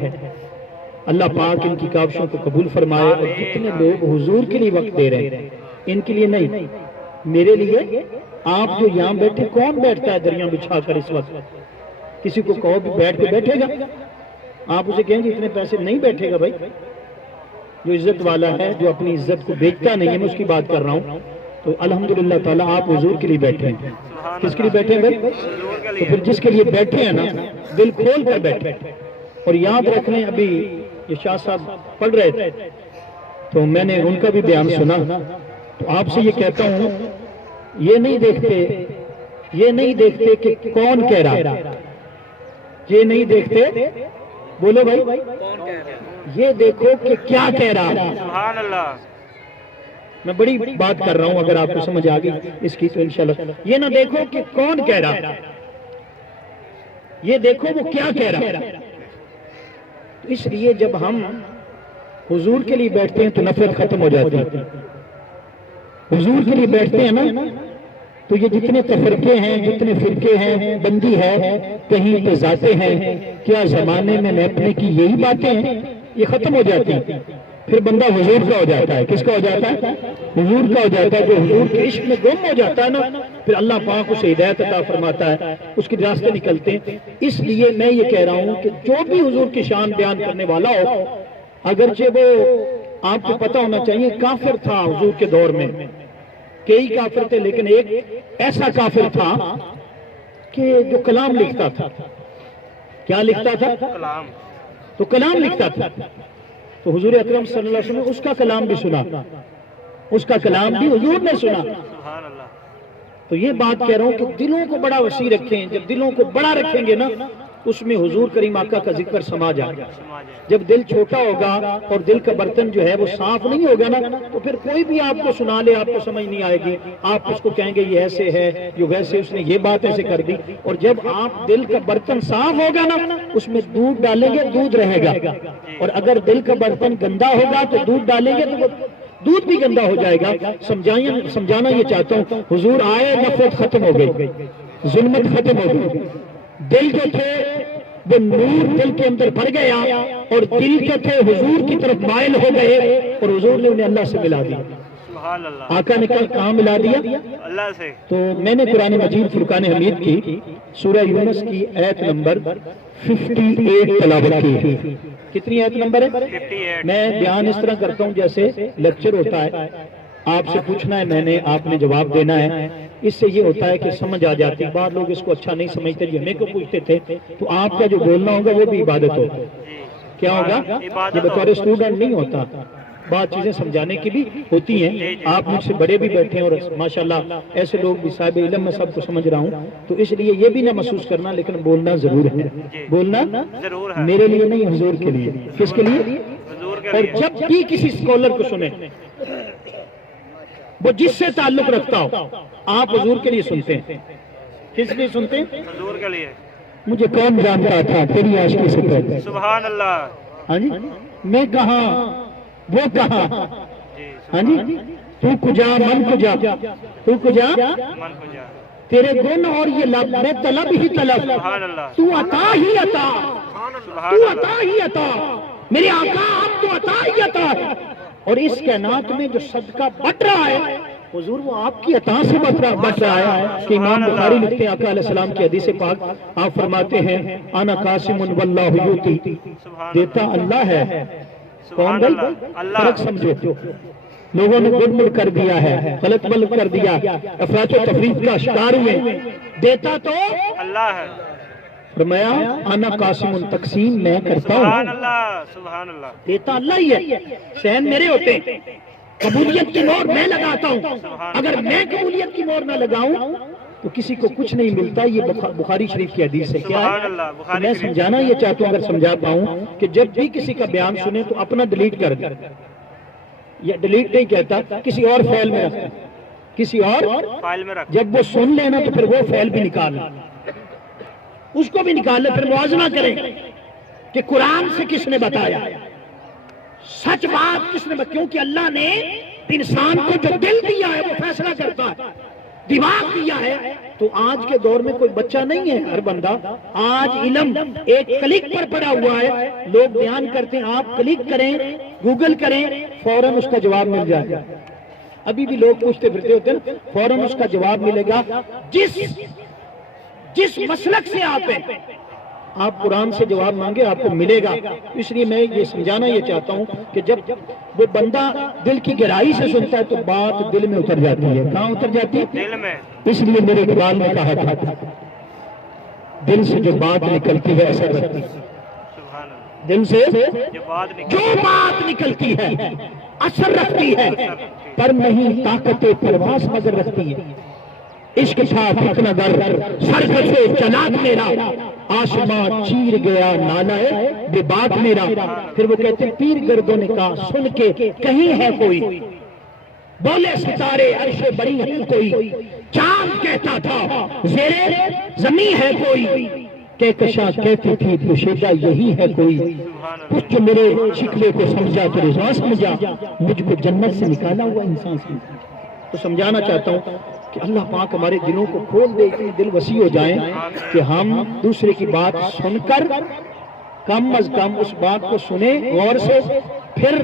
اللہ پاک ان کی کاوشوں کو قبول فرمائے. اور جتنے لوگ حضور کے لیے وقت دے رہے ہیں ان کے لیے نہیں، میرے لیے. آپ جو یہاں بیٹھے، کون بیٹھتا ہے دریاں بچھا کر اس وقت؟ کسی کو کہو بھی بیٹھ کے بیٹھے گا، آپ اسے کہیں گے اتنے پیسے نہیں بیٹھے گا. بھائی جو عزت والا ہے، جو اپنی عزت کو بیچتا نہیں ہے، میں اس کی بات کر رہا ہوں. تو الحمدللہ تعالیٰ آپ حضور کے لیے بیٹھے ہیں. کس کے لیے بیٹھے ہیں؟ تو پھر جس کے لیے بیٹھے ہیں نا، دل کھول کر بیٹھے. اور یاد رکھ لیں، ابھی یہ شاہ صاحب پڑھ رہے تھے تو میں نے ان کا بھی بیان سنا. تو آپ سے یہ کہتا ہوں، یہ نہیں دیکھتے کہ کون کہہ رہا ہے، یہ نہیں دیکھتے، بولو بھائی، یہ دیکھو کہ کیا کہہ رہا ہے. سبحان اللہ میں بڑی بات کر رہا ہوں، اگر آپ کو سمجھ آ گئی اس کی تو انشاءاللہ. یہ نہ دیکھو کہ کون کہہ رہا ہے، یہ دیکھو وہ کیا کہہ رہا ہے. تو اس لیے جب ہم حضور کے لیے بیٹھتے ہیں تو نفرت ختم ہو جاتی ہے. حضور کے لیے بیٹھتے ہیں نا تو یہ جتنے تفرقے ہیں، جتنے فرقے ہیں، بندی ہے، کہیں پہ ذاتیں ہیں، کیا زمانے میں محفلیں کی یہی باتیں ہیں، یہ ختم ہو جاتی ہیں. پھر بندہ حضور کا ہو جاتا ہے. کس کا ہو جاتا ہے؟ حضور کا ہو جاتا ہے. جو حضور کے عشق میں گم ہو جاتا ہے نا، پھر اللہ پاک اسے ہدایت عطا فرماتا ہے، اس کے راستے نکلتے ہیں. اس لیے میں یہ کہہ رہا ہوں کہ جو بھی حضور کی شان بیان کرنے والا ہو، اگرچہ وہ آپ کو پتہ ہونا چاہیے کافر تھا حضور کے دور میں، کئی کافر تھے، لیکن ایک ایسا کافر تھا کہ جو کلام لکھتا تھا. کیا لکھتا تھا؟ کلام. تو کلام لکھتا تھا. تو حضور اکرم صلی اللہ علیہ وسلم نے اس کا کلام بھی سنا، اس کا کلام بھی حضور نے سنا. سبحان اللہ. تو یہ بات کہہ رہا ہوں کہ دلوں کو بڑا وسیع رکھیں. جب دلوں کو بڑا رکھیں گے نا، اس میں حضور کریم آقا کا ذکر سما جائے گا. جب دل چھوٹا ہوگا اور دل کا برتن جو ہے وہ صاف نہیں ہوگا نا، تو پھر کوئی بھی آپ کو سنا لے، آپ کو سمجھ نہیں آئے گی. آپ اس کو کہیں گے یہ ایسے ہے، جو ویسے، اس نے یہ بات ایسے کر دی. اور جب آپ دل کا برتن صاف ہوگا نا، اس میں دودھ ڈالیں گے، دودھ رہے گا. اور اگر دل کا برتن گندا ہوگا تو دودھ ڈالیں گے تو وہ دودھ بھی گندا ہو جائے گا. سمجھانا یہ چاہتا ہوں، حضور آئے، نفرت ختم ہو گئی، ظلمت ختم ہو گئی. دل جو تھے وہ نور دل کے اندر بھر گیا، اور دل جو تھے حضور کی طرف مائل ہو گئے، اور حضور نے انہیں اللہ سے ملا دیا. سبحان اللہ. آقا نے کہاں ملا دیا؟ اللہ سے. تو میں نے قرآن مجید فرقان حمید کی سورہ یونس کی آیت نمبر 58 تلاوت کی. کتنی آیت نمبر ہے؟ 58. میں بیان اس طرح کرتا ہوں جیسے لیکچر ہوتا ہے، آپ سے پوچھنا ہے، میں نے، آپ نے جواب دینا ہے. اس سے یہ ہوتا ہے کہ سمجھ آ جاتی. بعض لوگ اس کو اچھا نہیں سمجھتے، جو ہمیں کو پوچھتے تھے. تو آپ کا جو بولنا ہوگا وہ بھی عبادت ہوگا. کیا ہوگا؟ یہ بطور اسٹوڈنٹ نہیں ہوتا، بعض چیزیں سمجھانے کی بھی ہوتی ہیں. آپ مجھ سے بڑے بھی بیٹھے ہیں اور ماشاءاللہ ایسے لوگ بھی صاحب علم، میں سب کو سمجھ رہا ہوں. تو اس لیے یہ بھی نہ محسوس کرنا، لیکن بولنا ضرور ہے. بولنا ضرور ہے. میرے لیے نہیں، حضور کے لیے. کس کے لیے؟ حضور کے اور لیے. جب بھی کسی اسکالر کو سنیں، وہ جس سے تعلق رکھتا ہو، آپ حضور کے لیے سنتے ہیں. کس لیے سنتے ہیں؟ حضور کے لیے. مجھے کون جانتا تھا تیری عاشقی سے پہلے؟ سبحان اللہ. ہاں جی میں کہاں وہ کہاں؟ جی ہاں جی تو کجا من کجا تو کجا من کو جا. تیرے گن اور یہ لب میں طلب ہی طلب سبحان اللہ. تو عطا ہی عطا سبحان تو اللہ. عطا ہی عطا میرے آقا آپ تو عطا ہی عطا ہے. اور اس کائنات میں جو صدقہ بٹ رہا ہے حضور وہ آپ کی عطا سے بٹ رہا ہے کہ امام بخاری لکھتے ہیں آقا علیہ السلام کی حدیث پاک آپ فرماتے ہیں انا قاسم واللہ یؤتی دیتا اللہ ہے. کون بھائی فرق سمجھو لوگوں نے گڑ مڑ کر دیا ہے غلط بلد کر دیا افراط و تفریط کا شکار ہوئے. دیتا تو اللہ ہے. فرمایا انا قاسم تقسیم میں کرتا سبحان ہوں. اللہ. سبحان اللہ. دیتا اللہ ہی ہے سہن میرے ہوتے ہیں قبولیت کی مہر میں لگاتا ہوں. اگر میں قبولیت کی مہر نہ لگاؤں تو کسی کو کچھ نہیں ملتا. یہ بخاری شریف کی حدیث ہے. کیا سبحان ہے اللہ. تو بخاری میں شریف. سمجھانا یہ چاہتا ہوں اگر سمجھا پاؤں کہ جب بھی کسی کا بیان سنے تو اپنا ڈیلیٹ کر دیں. یہ ڈیلیٹ نہیں کہتا کسی اور فائل میں رکھتا کسی اور فائل میں رکھ. جب وہ سن لینا تو پھر وہ فائل بھی نکالنا اس کو بھی نکال لے. پھر موازنہ کریں کہ قرآن سے کس نے بتایا سچ بات کس نے بتایا. کیونکہ اللہ نے انسان کو جو دل دیا ہے وہ فیصلہ کرتا ہے دماغ دیا ہے. تو آج کے دور میں کوئی بچہ نہیں ہے ہر بندہ آج علم ایک کلک پر پڑا ہوا ہے. لوگ بیان کرتے ہیں آپ کلک کریں گوگل کریں فوراً اس کا جواب مل جائے گا. ابھی بھی لوگ پوچھتے پھرتے ہوتے ہیں فوراً اس کا جواب ملے گا. جس مسلک سے آپ ہیں آپ قرآن سے جواب مانگے آپ کو ملے گا. اس لیے میں یہ سمجھانا یہ چاہتا ہوں کہ جب وہ بندہ دل کی گہرائی سے سنتا ہے تو بات دل میں اتر جاتی ہے. کہاں اتر جاتی ہے؟ دل میں. اس لیے میرے اقبال نے کہا تھا دل سے جو بات نکلتی ہے اثر رکھتی ہے. سبحان اللہ. دل سے جو بات جو نکل. بات نکلتی ہے اثر رکھتی ہے پر نہیں طاقت پرواز مگر رکھتی ہے. عشق تھا فتنہ در سرکش جنات میرا آسمان چیر گیا نالا ہے بے بات میرا. پھر وہ کہتے پیر گردوں نے کہا سن کے کہیں ہے کوئی بولے ستارے عرش بری ہے کوئی چاند کہتا تھا زیرے زمین ہے کوئی کہکشاں کہتی تھی پوشیدہ یہی ہے کوئی. کچھ جو میرے شکوے کو سمجھا تو رضا سمجھا مجھ کو جنت سے نکالا ہوا انسان سے. تو سمجھانا چاہتا ہوں کہ اللہ پاک ہمارے دلوں کو کھول دے اتنی دل وسیع ہو جائیں کہ ہم دوسرے کی بات سن کر کم از کم اس بات کو سنیں غور سے پھر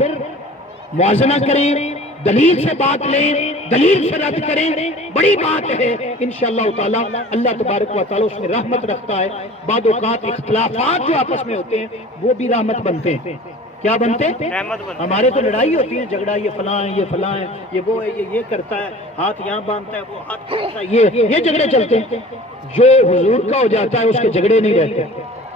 موازنہ کریں دلیل سے بات لیں دلیل سے رد کریں. بڑی بات ہے انشاءاللہ تعالی اللہ تبارک و تعالی اس میں رحمت رکھتا ہے. بعض اوقات اختلافات جو آپس میں ہوتے ہیں وہ بھی رحمت بنتے ہیں. کیا بنتے ہیں؟ رحمت بنتے. ہمارے تو لڑائی ہوتی ہے جھگڑا یہ فلاں ہے یہ فلاں ہے یہ وہ ہے یہ کرتا ہے ہاتھ یہاں باندھتا ہے وہ ہاتھ کھولتا ہے یہ جھگڑے چلتے ہیں. جو حضور کا ہو جاتا ہے اس کے جھگڑے نہیں رہتے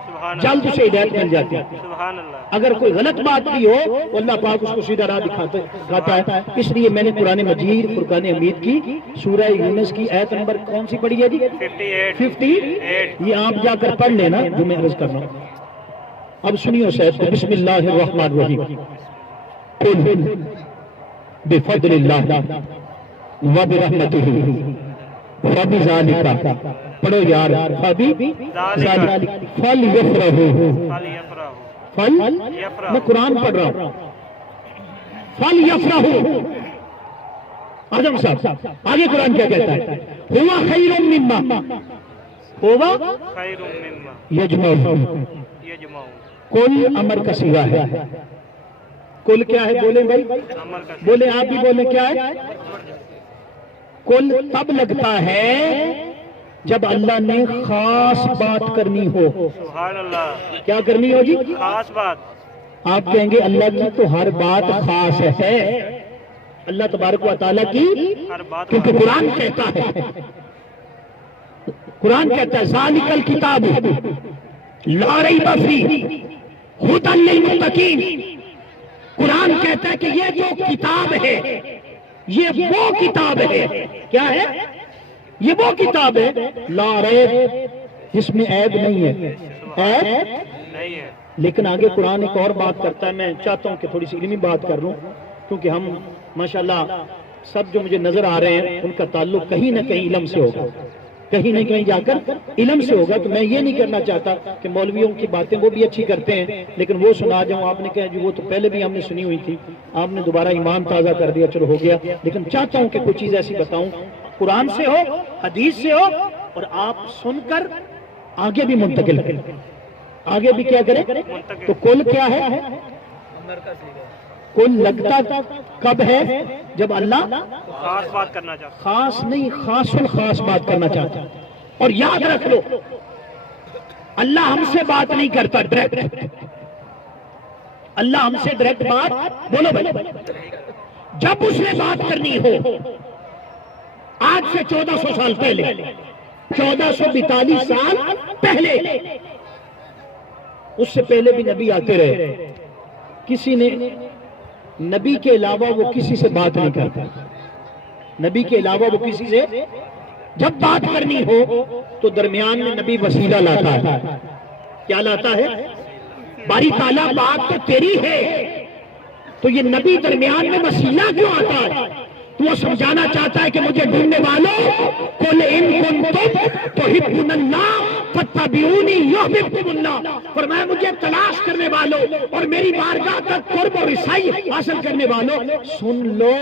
سبحان اللہ. جلد سے ہدایت مل جاتی ہے. سبحان اللہ. اگر کوئی غلط بات بھی ہو تو اللہ پاک اس کو سیدھا راہ دکھاتا ہے. اس لیے میں نے قرآن مجید فرقان حمید کی سورہ یونس کی آیت نمبر کون سی پڑھی ہے جی 58 یہ آپ جا کر پڑھ لینا جو میں عرض کر رہا ہوں. اب سنیو صاحب بسم اللہ الرحمن الرحیم قل بفضل اللہ وبرحمتہ فبذالک پڑھو یار فبذالک فلیفرحوا فل میں قرآن پڑھ رہا ہوں فلیفرحوا. اعظم صاحب آگے قرآن کیا کہتا ہے ہوا خیر مما ہوا خیر مما یجمع یجمع. کل امر کا سیغہ ہے. کل کیا ہے بولیں بھائی امر کا. بولیں آپ بھی بولیں کیا ہے. کل تب لگتا ہے جب اللہ نے خاص بات کرنی ہو. سبحان اللہ. کیا کرنی ہو جی خاص بات. آپ کہیں گے اللہ کی تو ہر بات خاص ہے. اللہ تبارک و تعالیٰ کی ہر بات. کیونکہ قرآن کہتا ہے ذالک الکتاب لا ریب فیہ ھدی للمتقین. قرآن کہتا ہے کہ یہ جو کتاب ہے یہ وہ کتاب ہے. کیا ہے یہ وہ کتاب ہے لا ریب جس میں عیب نہیں ہے عیب نہیں ہے. لیکن آگے قرآن ایک اور بات کرتا ہے. میں چاہتا ہوں کہ تھوڑی سی علمی بات کر لوں کیونکہ ہم ماشاءاللہ سب جو مجھے نظر آ رہے ہیں ان کا تعلق کہیں نہ کہیں علم سے ہوگا. کہیں نہ کہیں جا کر علم سے ہوگا. تو میں یہ نہیں کرنا چاہتا کہ مولویوں کی باتیں وہ بھی اچھی کرتے ہیں لیکن وہ سنا جاؤں. آپ نے کہا جی وہ تو پہلے بھی ہم نے سنی ہوئی تھی, آپ نے دوبارہ ایمان تازہ کر دیا, چلو ہو گیا. لیکن چاہتا ہوں کہ کوئی چیز ایسی بتاؤں قرآن سے ہو, حدیث سے ہو, اور آپ سن کر آگے بھی منتقل کریں. آگے بھی کیا کریں؟ تو کل کیا ہے؟ کل لگتا کب ہے؟ جب اللہ خاص بات کرنا چاہتا خاص نہیں خاص الخاص بات کرنا چاہتا ہے. اور یاد رکھ لو اللہ ہم سے بات نہیں کرتا ڈائریکٹ. اللہ ہم سے ڈائریکٹ بات بولو بھائی جب اس نے بات کرنی ہو, آج سے 1400 سال پہلے, 1442 سال پہلے, اس سے پہلے بھی نبی آتے رہے. کسی نے نبی کے علاوہ وہ کسی سے بات نہیں کرتا. نبی کے علاوہ وہ کسی سے جب بات کرنی ہو تو درمیان میں نبی وسیلہ لاتا ہے. کیا لاتا ہے؟ باری تعالیٰ بات تو تیری ہے, تو یہ نبی درمیان میں وسیلہ کیوں آتا ہے؟ تو وہ سمجھانا چاہتا ہے کہ مجھے ڈھونڈنے والوں قل ان کنتم تحبون اللہ فاتبعونی یحببکم اللہ. فرمایا مجھے تلاش کرنے والوں اور میری بارگاہ تک قرب اور رسائی حاصل کرنے والوں, سن لو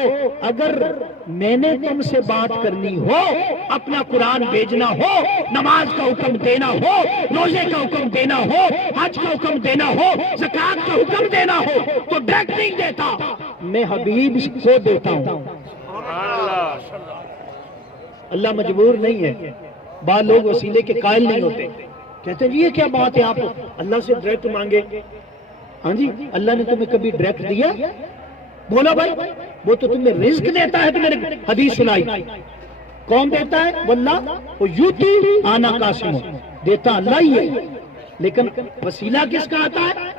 اگر میں نے تم سے بات کرنی ہو, اپنا قرآن بھیجنا ہو, نماز کا حکم دینا ہو, روزے کا حکم دینا ہو, حج کا حکم دینا ہو, زکوٰۃ کا حکم دینا ہو, تو ڈائریکٹ نہیں دیتا, میں حبیب کو دیتا ہوں. اللہ مجبور نہیں ہے. بعض لوگ وسیلے کے قائل نہیں ہوتے, کہتے ہیں جی یہ کیا بات ہے, آپ اللہ سے ڈائریکٹ مانگے. ہاں جی, اللہ نے تمہیں کبھی ڈائریکٹ دیا؟ بولا بھائی, وہ تو تمہیں رزق دیتا ہے. تمہیں حدیث سنائی, کون دیتا ہے؟ واللہ وہ یوتی آنا قاسم, دیتا اللہ ہی ہے. لیکن وسیلہ کس کا آتا ہے؟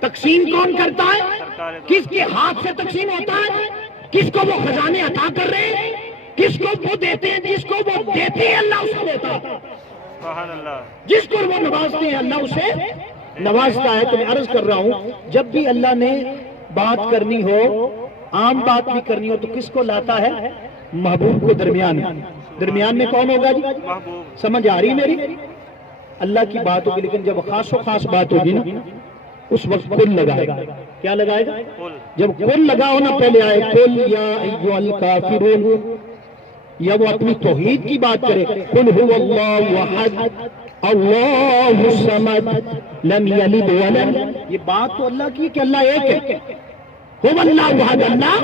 تقسیم کون کرتا ہے؟ کس کے ہاتھ سے تقسیم ہوتا ہے؟ کس کو وہ خزانے عطا کر رہے ہیں, کس کو وہ دیتے ہیں؟ جس کو وہ دیتے ہیں اللہ اس کو دیتا ہے. سبحان اللہ. جس کو وہ نوازتے ہیں اللہ اسے نوازتا ہے. تو میں عرض کر رہا ہوں جب بھی اللہ نے بات کرنی ہو, عام بات بھی کرنی ہو, تو کس کو لاتا ہے؟ محبوب کو درمیان میں. درمیان میں کون ہوگا جی؟ سمجھ آ رہی میری؟ اللہ کی بات ہوگی, لیکن جب خاص و خاص بات ہوگی نا اس وقت کل لگائے گا. کیا لگائے گا؟ جب کل لگا ہونا پہلے آئے قل یا ایھا الکافرون, یا وہ اپنی توحید کی بات کرے, قل هو اللہ احد اللہ الصمد لم یلد ولم. یہ بات تو اللہ کی کہ اللہ ایک ہے. هو اللہ احد, اللہ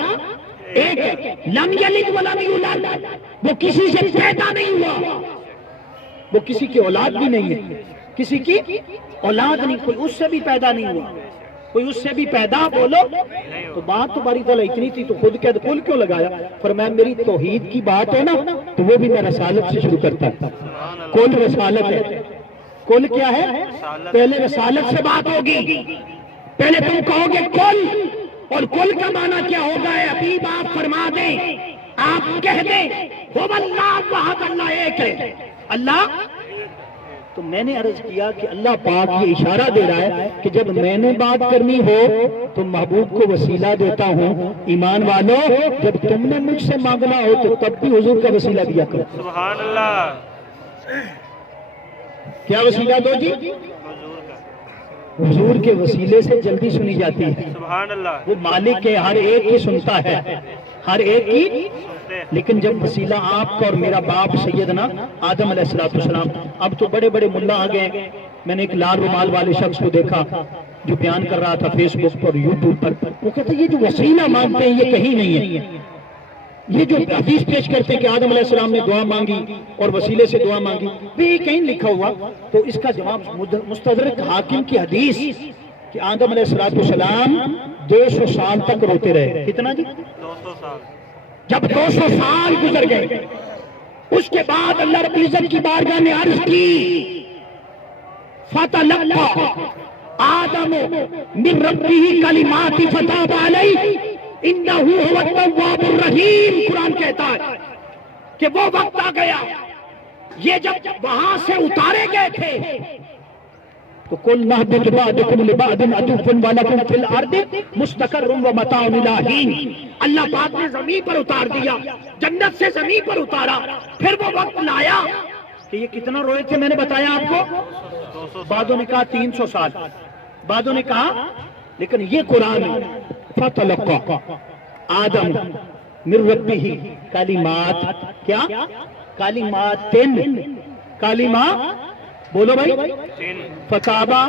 ایک ہے. لم یلد ولم یولد, وہ کسی سے پیدا نہیں ہوا, وہ کسی کی اولاد بھی نہیں ہے. کسی کی اولاد نہیں, کوئی اس سے بھی پیدا نہیں ہوا, کوئی اس سے بھی پیدا بولو. تو بات تو باری تعالیٰ اتنی تھی تو خود کہتے کل کیوں لگایا؟ فرمایا میری توحید کی بات ہے نا تو وہ بھی میں رسالت سے شروع کرتا ہوں. کل رسالت ہے. کل کیا ہے؟ پہلے رسالت سے بات ہوگی. پہلے تم کہو گے کل, اور کل کا معنی کیا ہوگا؟ حبیب آپ فرما دیں, آپ کہہ دیں هو اللہ احد, اللہ ایک ہے. اللہ تو میں نے عرض کیا کہ اللہ پاک یہ اشارہ دے رہا ہے کہ جب میں نے بات کرنی ہو تو محبوب کو وسیلہ دیتا ہوں. ایمان والو, جب تم نے مجھ سے مانگنا ہو تو تب بھی حضور کا وسیلہ دیا کرو. سبحان اللہ. کیا وسیلہ دو جی؟ حضور کے وسیلے سے جلدی سنی جاتی ہے. سبحان اللہ. وہ مالک کے ہر ایک کی سنتا ہے, ہر ایک کی. لیکن جب وسیلہ آپ کا اور میرا باپ سیدنا آدم علیہ السلام, اب تو بڑے بڑے ملا آ گئے. میں نے ایک لال رومال والے شخص کو دیکھا جو بیان کر رہا تھا فیس بک پر, یوٹیوب پر. وہ کہتے ہیں یہ جو وسیلہ مانگتے ہیں یہ کہیں نہیں ہے. یہ جو حدیث پیش کرتے ہیں کہ آدم علیہ السلام نے دعا مانگی اور وسیلے سے دعا مانگی, یہ کہیں لکھا ہوا. تو اس کا جواب مستدرک حاکم کی حدیث کہ آدم علیہ السلام 200 سال تک روتے رہے. کتنا جی؟ 200 سال. جب 200 سال گزر گئے اس کے بعد اللہ رب العزت کی بارگاہ میں عرض کی, فَتَلَقَّى آدَمُ مِن رَبِّهِ كَلِمَاتٍ فَتَابَ عَلَيْهِ إِنَّهُ هُوَ التَّوَّابُ الرَّحِيمُ. قرآن کہتا ہے کہ وہ وقت آ گیا, یہ جب وہاں سے اتارے گئے تھے تو قُلْنَا اهْبِطُوا بَعْضُكُمْ لِبَعْضٍ عَدُوٌّ وَلَكُمْ فِي الْأَرْضِ مُسْتَقَرٌّ وَمَتَاعٌ إِلَىٰ حِينٍ. اللہ پاک نے زمین پر اتار دیا, جنت سے زمین پر اتارا. پھر وہ وقت لایا کہ یہ کتنا روئے تھے میں نے بتایا آپ کو، بعدوں نے کہا 300 سال، بعدوں نے کہا، لیکن یہ قرآن فَتَلَقَّى آدم من ربہ کلمات، کیا کلمات، کلمات بولو بھائی، فتابہ،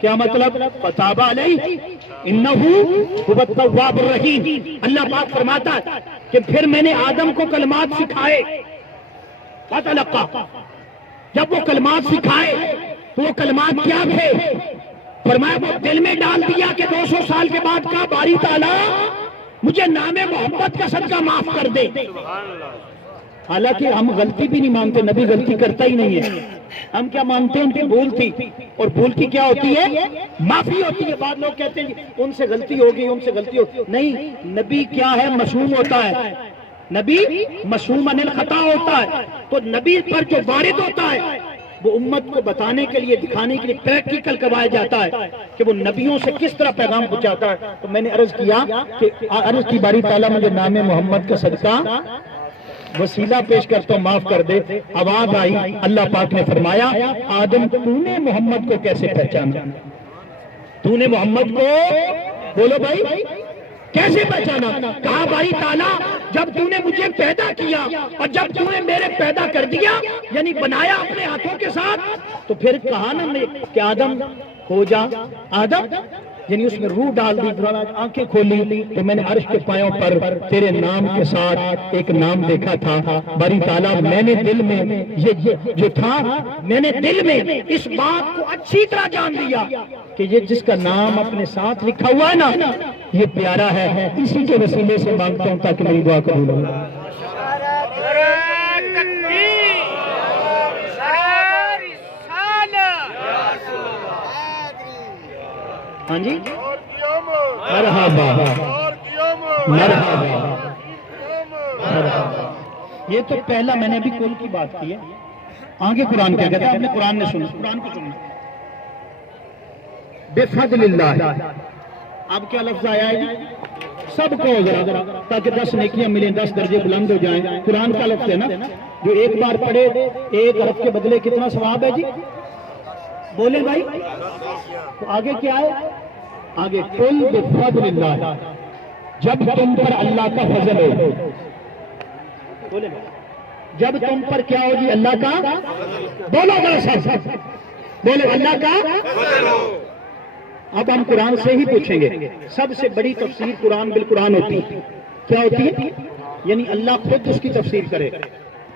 کیا مطلب فتابہ علیہ انہ هو التواب الرحیم۔ اللہ پاک فرماتا ہے کہ پھر میں نے آدم کو کلمات سکھائے، فَتَلَقَّى، جب وہ کلمات سکھائے تو وہ کلمات کیا تھے؟ فرمایا وہ دل میں ڈال دیا کہ 200 سال کے بعد کا باری تعالیٰ مجھے نام محمد کا صدقہ معاف کر دے۔ حالانکہ ہم غلطی بھی نہیں مانتے، نبی غلطی کرتا ہی نہیں ہے، ہم کیا مانتے ہیں ان کی بھول تھی، اور بھول کی کیا ہوتی ہے؟ معافی ہوتی ہے۔ بعض لوگ کہتے ہیں ان سے غلطی ہوگی، ان سے غلطی ہوگی، نہیں، نبی کیا ہے؟ معصوم ہوتا ہے، نبی معصوم عن الخطا ہوتا ہے، تو نبی پر جو وارد ہوتا ہے وہ امت کو بتانے کے لیے، دکھانے کے لیے پریکٹیکل کروایا جاتا ہے کہ وہ نبیوں سے کس طرح پیغام پہنچاتا ہے۔ تو میں نے عرض کیا کہ عرض کی باری تعالیٰ مجھے نام محمد کا صدقہ وسیلہ پیش کرتا ہوں، معاف کر دے۔ آواز آئی، اللہ پاک نے فرمایا آدم تو نے محمد کو کیسے پہچانا؟ تو نے محمد کو، بولو بھائی، کیسے پہچانا؟ کہا باری تعالیٰ جب تو نے مجھے پیدا کیا اور جب تو نے میرے پیدا کر دیا، یعنی بنایا اپنے ہاتھوں کے ساتھ، تو پھر کہا نا میں کہ آدم ہو جا، آدم یعنی اس میں روح ڈال دی، آنکھیں کھولی تو میں نے عرش کے پایوں پر تیرے نام کے ساتھ ایک نام دیکھا تھا۔ باری تعالیٰ میں نے دل میں یہ جو تھا، میں نے دل میں اس بات کو اچھی طرح جان لیا کہ یہ جس کا نام اپنے ساتھ لکھا ہوا ہے نا یہ پیارا ہے، اسی کے وسیلے سے مانگتا ہوں تاکہ میری دعا قبول ہو۔ ہاں جی، مرحبا مرحبا مرحبا۔ یہ تو پہلا میں نے ابھی کل کی بات کی ہے، آگے قرآن کیا کہتا ہے؟ آپ نے قرآن نے سنا، قرآن کو سننا۔ بفضل اللہ، اب کیا لفظ آیا ہے؟ سب کو ذرا تاکہ 10 نیکیاں ملیں، 10 درجے بلند ہو جائیں۔ قرآن کا لفظ ہے نا، جو ایک بار پڑھے ایک حرف کے بدلے کتنا ثواب ہے جی؟ بولیں بھائی، تو آگے کیا ہے؟ آگے قل بفضل اللہ، جب تم پر اللہ کا فضل ہو، بولیں جب تم پر کیا ہو جی؟ اللہ کا، بولو ذرا سب بولو، اللہ کا فضل ہو۔ اب ہم قرآن سے ہی پوچھیں گے، سب سے بڑی تفسیر قرآن بالقرآن ہوتی ہے، کیا ہوتی ہے؟ یعنی اللہ خود اس کی تفسیر کرے۔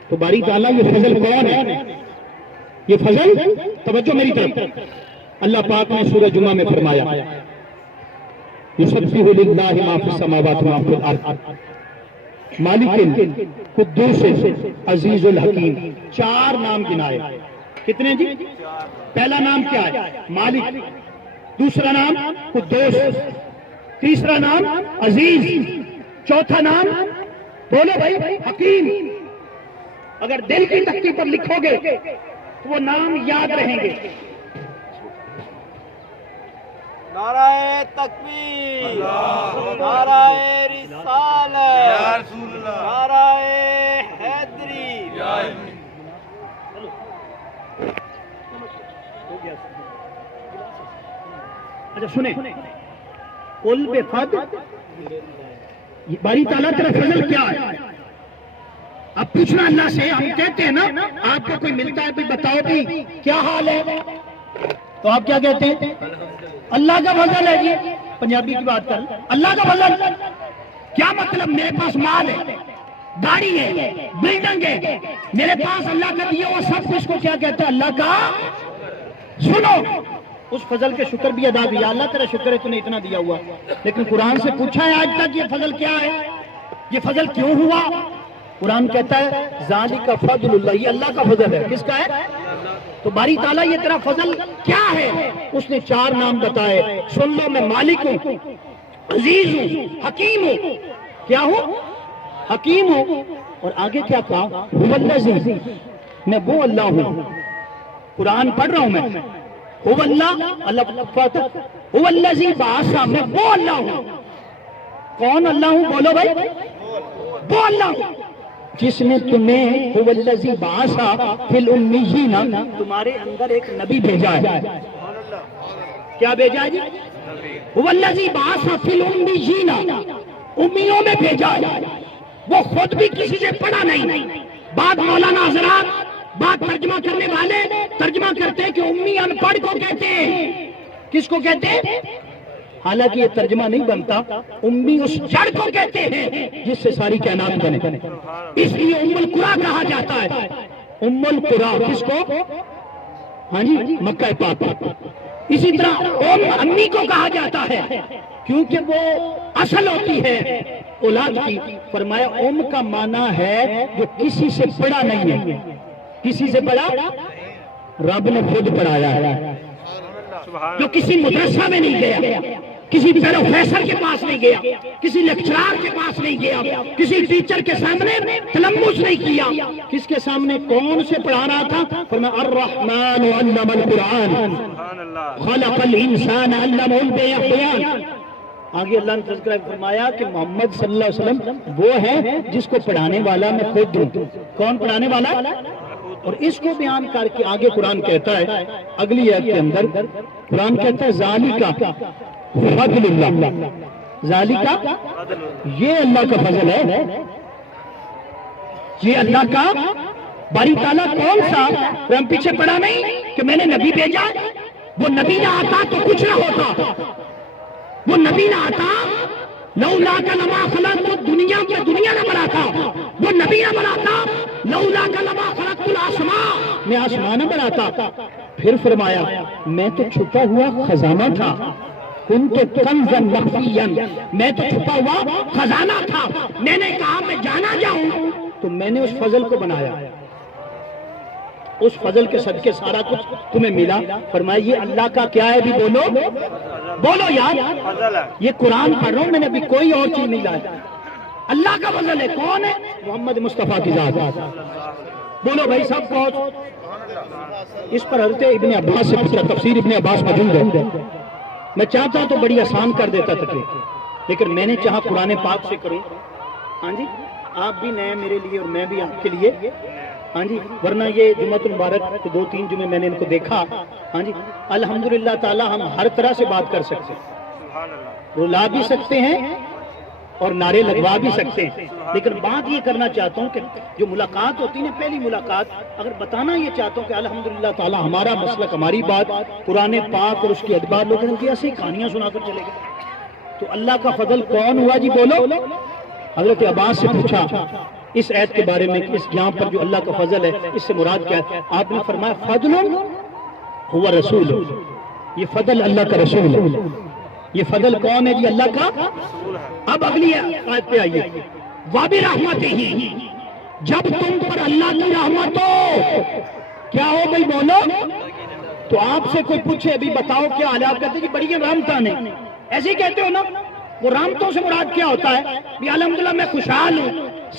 تو باری تعالیٰ یہ فضل کون ہے؟ یہ فضل، توجہ میری طرف، اللہ پاک نے سورہ جمعہ میں فرمایا یسبح للہ ما فی السماوات و ما فی الارض مالک قدوس عزیز الحکیم۔ 4 نام گنائے، کتنے جی؟ پہلا نام کیا ہے؟ مالک، دوسرا نام قدوس، تیسرا نام عزیز، چوتھا نام بولو بھائی حکیم۔ اگر دل کی تختی پر لکھو گے تو وہ نام یاد رہیں گے۔ نعرہ تکبیر، نعرہ رسالت، نعرہ حیدری۔ اچھا سنیں، قل بفضل، باری تعالیٰ تیرا فضل کیا ہے؟ اب پوچھنا اللہ سے، ہم کہتے ہیں نا آپ کو کوئی ملتا ہے بھی بتاؤ بھی کیا حال ہے، تو آپ کیا کہتے ہیں؟ اللہ کا فضل ہے جی، پنجابی کی بات کر، اللہ کا فضل کیا مطلب؟ میرے پاس مال ہے، گاڑی ہے، بلڈنگ ہے، میرے پاس اللہ کا دیا ہوا سب کچھ کو کیا کہتا ہے؟ اللہ کا۔ سنو، اس فضل کے شکر بھی ادا کیا، اللہ تیرا شکر ہے تو نے اتنا دیا ہوا، لیکن قرآن سے پوچھا ہے آج تک یہ فضل کیا ہے؟ یہ فضل کیوں ہوا؟ قرآن کہتا ہے ذالک فضل اللہ، یہ اللہ کا فضل ہے۔ کس کا ہے؟ تو باری تعالیٰ یہ تیرا فضل کیا ہے؟ اس نے 4 نام بتائے، سن لو، میں مالک ہوں، عزیز ہوں، حکیم ہوں۔ کیا ہوں؟ حکیم ہوں۔ اور آگے کیا کہا؟ هو الذی، میں وہ اللہ ہوں، قرآن پڑھ رہا ہوں میں، هو اللہ، اللہ فاتح، هو الذی بعث، میں وہ اللہ ہوں۔ کون اللہ ہوں؟ بولو بھائی، وہ اللہ ہوں جس نے تمہیں هو الذی بعث فی الامیین تمہارے اندر ایک نبی بھیجا ہے. کیا بھیجا ہے جی؟ هو الذی بعث فی الامیین، امیوں میں بھیجا ہے. وہ خود بھی کسی سے پڑھا نہیں. بات مولانا حضرات، بات ترجمہ کرنے والے ترجمہ کرتے ہیں کہ امی ان پڑھ کو کہتے ہیں. کس کو کہتے ہیں؟ حالانکہ یہ ترجمہ نہیں بنتا. امی اس جڑ کو کہتے ہیں جس سے ساری کائنات بنے. اس لیے ام القریٰ کہا جاتا ہے. ام القریٰ کس کو؟ ہاں جی، مکہ پاک. اسی طرح امی کو کہا جاتا ہے کیونکہ وہ اصل ہوتی ہے اولاد کی. فرمایا ام کا معنی ہے جو کسی سے پڑھا نہیں ہے. کسی سے پڑھا؟ رب نے خود پڑھایا ہے. جو کسی مدرسہ میں نہیں گیا، کسی پروفیسر کے پاس نہیں گیا، کسی لیکچرار کے پاس نہیں گیا، کسی ٹیچر کے سامنے تلمس نہیں کیا. کس کے سامنے؟ کون سے پڑھا رہا تھا؟ فرمایا الرحمن علم القرآن خلق الانسان علمہ البیان. آگے اللہ نے تذکرہ فرمایا کہ محمد صلی اللہ علیہ وسلم وہ ہے جس کو پڑھانے والا میں خود ہوں. کون پڑھانے والا؟ اور اس کو بیان کر کے آگے قرآن کہتا ہے اگلی آیت کے اندر، قرآن کہتا ہے ذالک فضل اللہ. ذالک یہ اللہ کا فضل ہے، یہ اللہ کا. باری تعالیٰ کون سا؟ ہم پیچھے پڑا نہیں کہ میں نے نبی بھیجا. وہ نبی نہ آتا تو کچھ نہ ہوتا. وہ نبی نہ آتا لولا کا لما خلقت تو دنیا میں دنیا نہ بناتا. وہ نبی نہ بناتا لولا کا لما خلقت الاسماء میں آسمان نہ بناتا. پھر فرمایا میں تو چھپا ہوا خزانہ تھا. کنت کنزا مخفیا، میں تو چھپا ہوا خزانہ تھا. میں نے کہا میں جانا جاؤں تو میں نے اس فضل کو بنایا. اس فضل کے صدقے سارا کچھ تمہیں ملا. فرمایا یہ اللہ کا کیا ہے؟ بھی بولو بولو یار. یہ قرآن پڑھ رہا ہوں میں نے، ابھی کوئی اور چیز نہیں لایا. اللہ کا فضل ہے. کون ہے؟ محمد مصطفیٰ کی ذات. بولو بھائی سب پہنچ. اس پر حضرت ابن عباس سے پوچھا، تفسیر ابن عباس موجود ہے. میں چاہتا تو بڑی آسان کر دیتا تقریر، لیکن میں نے چاہا قرآن پاک سے کروں. ہاں جی، آپ بھی نئے میرے لیے اور میں بھی آپ کے لیے. ہاں جی، ورنہ یہ جمعۃ المبارک کے 2-3 جمعے میں نے ان کو دیکھا. ہاں جی، الحمدللہ تعالی ہم ہر طرح سے بات کر سکتے ہیں، رلا بھی سکتے ہیں اور نعرے لگوا بھی سکتے ہیں. لیکن بات یہ کرنا چاہتا ہوں کہ جو ملاقات ہوتی ہے نا، پہلی ملاقات، اگر بتانا یہ چاہتا ہوں کہ الحمدللہ تعالی ہمارا مسلک، ہماری بات قرآن پاک اور اس کے ادبار لوگوں کی ایسی کہانیاں سنا کر چلے گئے تو اللہ کا فضل کون ہوا جی؟ بولو. حضرت عباس سے پوچھا اس آیت کے بارے میں کہ اس یہاں پر جو اللہ کا فضل ہے اس سے مراد کیا ہے؟ آپ نے فرمایا فضل ہوا رسول. یہ فضل اللہ کا رسول ہے. یہ فضل کون ہے جی؟ اللہ کا. اب اگلی آیت پہ آئیے. وَبِرَحْمَتِهِ، جب تم پر اللہ کی رحمت ہو کیا ہو بھائی؟ بولو. تو آپ سے کوئی پوچھے ابھی بتاؤ کیا حال ہے؟ آپ کہتے ہیں کہ بڑی رحمتاں نے. ایسے ہی کہتے ہو نا. وہ رحمتوں سے مراد کیا ہوتا ہے؟ بھی الحمدللہ میں خوشحال ہوں،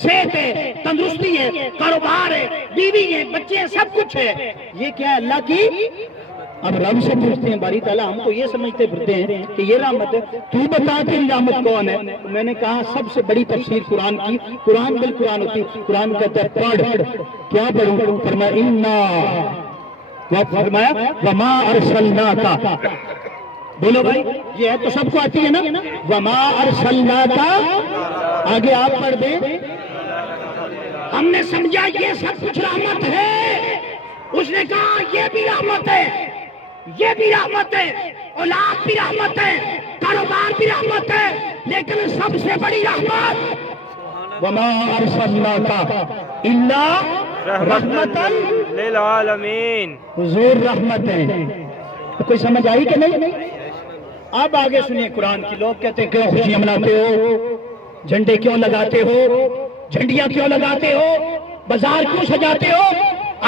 صحت ہے، تندرستی ہے، کاروبار ہے، بیوی ہے، بچے ہیں، سب کچھ ہے. یہ کیا ہے؟ اللہ کی. اب رب سے پوچھتے ہیں باری تعالیٰ، ہم تو یہ سمجھتے پھرتے ہیں کہ یہ رحمت ہے، تو بتا تیری رحمت کون ہے؟ میں نے کہا سب سے بڑی تفسیر قرآن کی، قرآن بالقرآن ہوتی. قرآن کہتا ہے پڑھ. کیا پڑھوں؟ فرمایا وما ارسلناک. بولو بھائی، یہ ہے تو سب کو آتی ہے نا. وما ارسلناک، آگے آپ پڑھ دیں. ہم نے سمجھا یہ سب کچھ رحمت ہے. اس نے کہا یہ بھی رحمت ہے، یہ بھی رحمت ہے، اولاد بھی رحمت ہے، کاروبار بھی رحمت ہے، لیکن سب سے بڑی رحمت وما ارسلناک الا رحمتا للعالمین. حضور رحمت ہے. کوئی سمجھ آئی کہ نہیں؟ اب آگے سنیے قرآن کی. لوگ کہتے ہیں کیوں خوشیاں مناتے ہو؟ جھنڈے کیوں لگاتے ہو؟ جھنڈیاں کیوں لگاتے ہو؟ بازار کیوں سجاتے ہو؟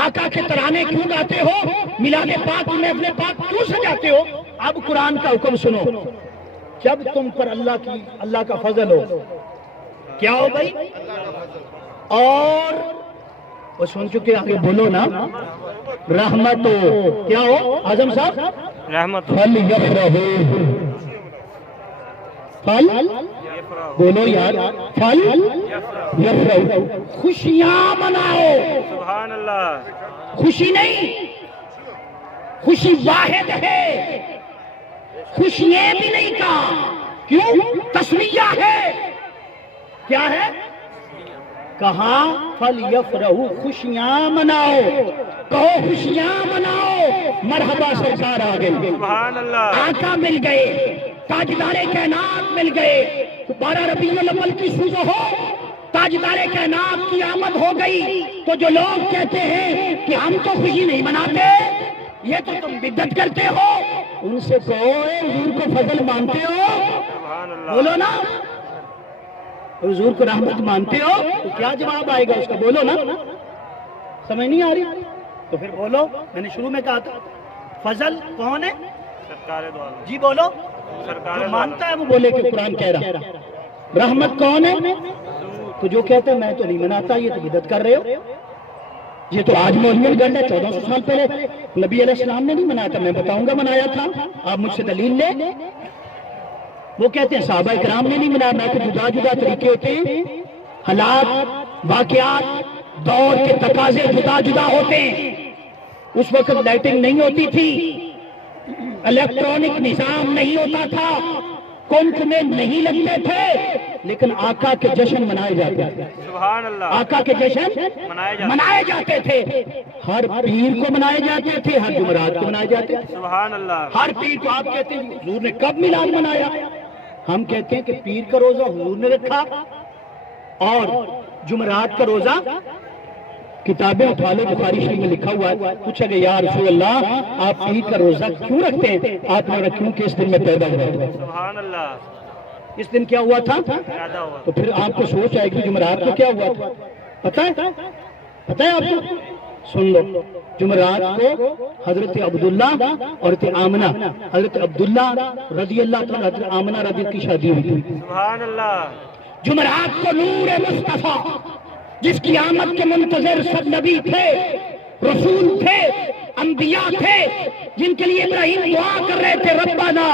آقا کے ترانے کیوں گاتے ہو؟ میلاد پاک محفل پاک کیوں سجاتے ہو؟ اب قرآن کا حکم سنو. جب تم پر اللہ کا فضل ہو کیا ہو بھائی؟ اور وہ سن چکے، آگے بولو نا. رحمت ہو. کیا ہو اعظم صاحب؟ رحمت. فل یفرحوا، فل بولو یار، فل یفرحوا، خوشیاں مناؤ. سبحان اللہ. خوشی نہیں، خوشی واحد ہے، خوشیاں بھی نہیں کہا. کیوں؟ تسمیہ ہے. کیا ہے؟ کہا فل یفرحوا، خوشیاں مناؤ. کہو خوشیاں مناؤ. مرحبا سرکار آ گئے، سبحان اللہ. آقا مل گئے، تاجدار کائنات مل گئے. 12 ربیع الاول کی صبح ہو، تاجدار کائنات کی آمد ہو گئی. تو جو لوگ کہتے ہیں کہ ہم تو خوشی نہیں مناتے، یہ تو تم بدعت کرتے ہو، ان سے کہو اے حضور کو فضل مانتے ہو؟ سبحان اللہ. بولو نا، حضور کو رحمت مانتے ہو؟ تو کیا جواب آئے گا اس کا؟ بولو نا. سمجھ نہیں آ رہی تو پھر بولو. میں نے شروع میں کہا تھا فضل کون ہے؟ سرکار دو عالم. جی بولو. سرکار جو مانتا ہے وہ بولے کہ قرآن کہہ رہا. رحمت کون ہے؟ تو جو کہتے ہیں میں تو نہیں مناتا، یہ تو بدعت کر رہے ہو. یہ تو آج مولوی گنڈ ہے. 1400 سال پہلے نبی علیہ السلام نے نہیں منایا تھا. میں بتاؤں گا منایا تھا، آپ مجھ سے دلیل لیں. وہ کہتے ہیں صحابہ کرام نے نہیں منایا. میں تو جدا جدا طریقے ہوتے ہیں، حالات، واقعات، دور کے تقاضے جدا جدا ہوتے ہیں. اس وقت لائٹنگ نہیں ہوتی تھی، الیکٹرانک نظام نہیں ہوتا تھا، کنکمے نہیں لگتے تھے، لیکن آقا کے جشن منائے جاتے تھے. سبحان اللہ. آقا کے جشن منائے جاتے تھے. ہر پیر کو منائے جاتے تھے، ہر جمعرات کو منائے جاتے تھے. سبحان اللہ. ہر پیر کو آپ کہتے ہیں حضور نے کب میلاد منایا؟ ہم کہتے ہیں کہ پیر کا روزہ حضور نے رکھا اور جمعرات کا روزہ کتابیں اٹھا لو، بخاری شریف میں لکھا ہوا ہے. پوچھا کہ یا رسول اللہ آپ پیر کا روزہ کیوں رکھتے ہیں؟ آپ نے رکھوں کہ اس دن میں پیدا ہوا تھا. سبحان اللہ. اس دن کیا ہوا تھا؟ پیدا ہوا. تو پھر آپ کو سوچ آئے گی جمعرات کو کیا ہوا تھا. پتہ ہے؟ پتہ ہے آپ کو؟ سن لو. جمعرات کو حضرت عبداللہ اور حضرت آمنہ، حضرت عبداللہ رضی اللہ تعالیٰ حضرت آمنہ رضی اللہ کی شادی ہوئی تھی. سبحان اللہ. جمعرات کو نور مصطفیٰ جس کی آمد کے منتظر سب نبی تھے، رسول تھے، انبیاء تھے، جن کے لیے ابراہیم دعا کر رہے تھے ربنا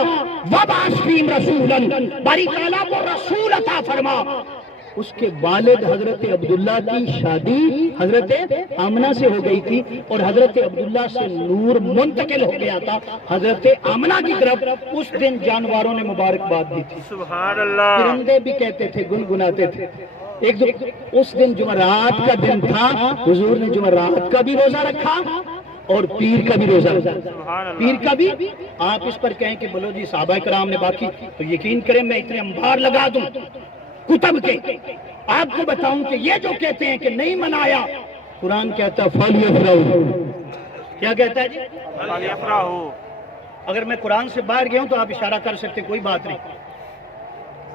وابعث فیہم رسولا، باری تعالیٰ کو رسول عطا فرما. اس کے والد حضرت عبداللہ کی شادی حضرت آمنہ سے ہو گئی تھی اور حضرت عبداللہ سے نور منتقل ہو گیا تھا حضرت آمنہ کی طرف. اس دن جانوروں نے مبارکباد دی تھی. سبحان اللہ. پرندے بھی کہتے تھے، گنگناتے تھے. اس دن جمعرات کا دن تھا. حضور نے جمعرات کا بھی روزہ رکھا اور پیر کا بھی روزہ رکھا. پیر کا بھی. آپ اس پر کہیں کہ بولو جی صحابہ کرام نے باقی، تو یقین کریں میں اتنے انبار لگا دوں کتب کے، آپ کو بتاؤں کہ یہ جو کہتے ہیں کہ نہیں منایا، قرآن کہتا ہے فل یفرحوا. کیا کہتا ہے جی؟ فل یفرحوا. اگر میں قرآن سے باہر گیا ہوں تو آپ اشارہ کر سکتے، کوئی بات نہیں.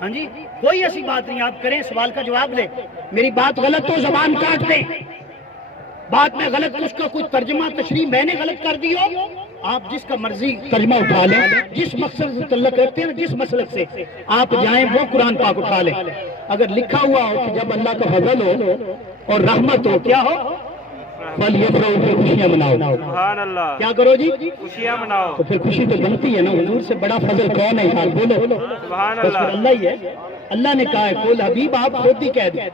ہاں جی کوئی ایسی بات نہیں. آپ کریں، سوال کا جواب لیں. میری بات غلط تو زبان کاٹ دیں. بات میں غلط، اس کا کوئی ترجمہ تشریح میں نے غلط کر دی ہو، آپ جس کا مرضی ترجمہ اٹھا لیں. جس مقصد سے تعلق رکھتے ہیں، جس مسلک سے آپ جائیں وہ قرآن پاک اٹھا لیں. اگر لکھا ہوا ہو کہ جب اللہ کا فضل ہو اور رحمت ہو، کیا ہو؟ فل یفرحوا، پھر خوشیاں مناؤ. سبحان اللہ. کیا کرو جی؟ خوشیاں مناؤ. تو پھر خوشی تو بنتی ہے نا. حضور سے بڑا فضل کون ہے یار؟ بولو. سبحان بس پھر اللہ ہی ہے. اللہ نے کہا ہے قل حبیب، آپ خود ہی کہہ دیں.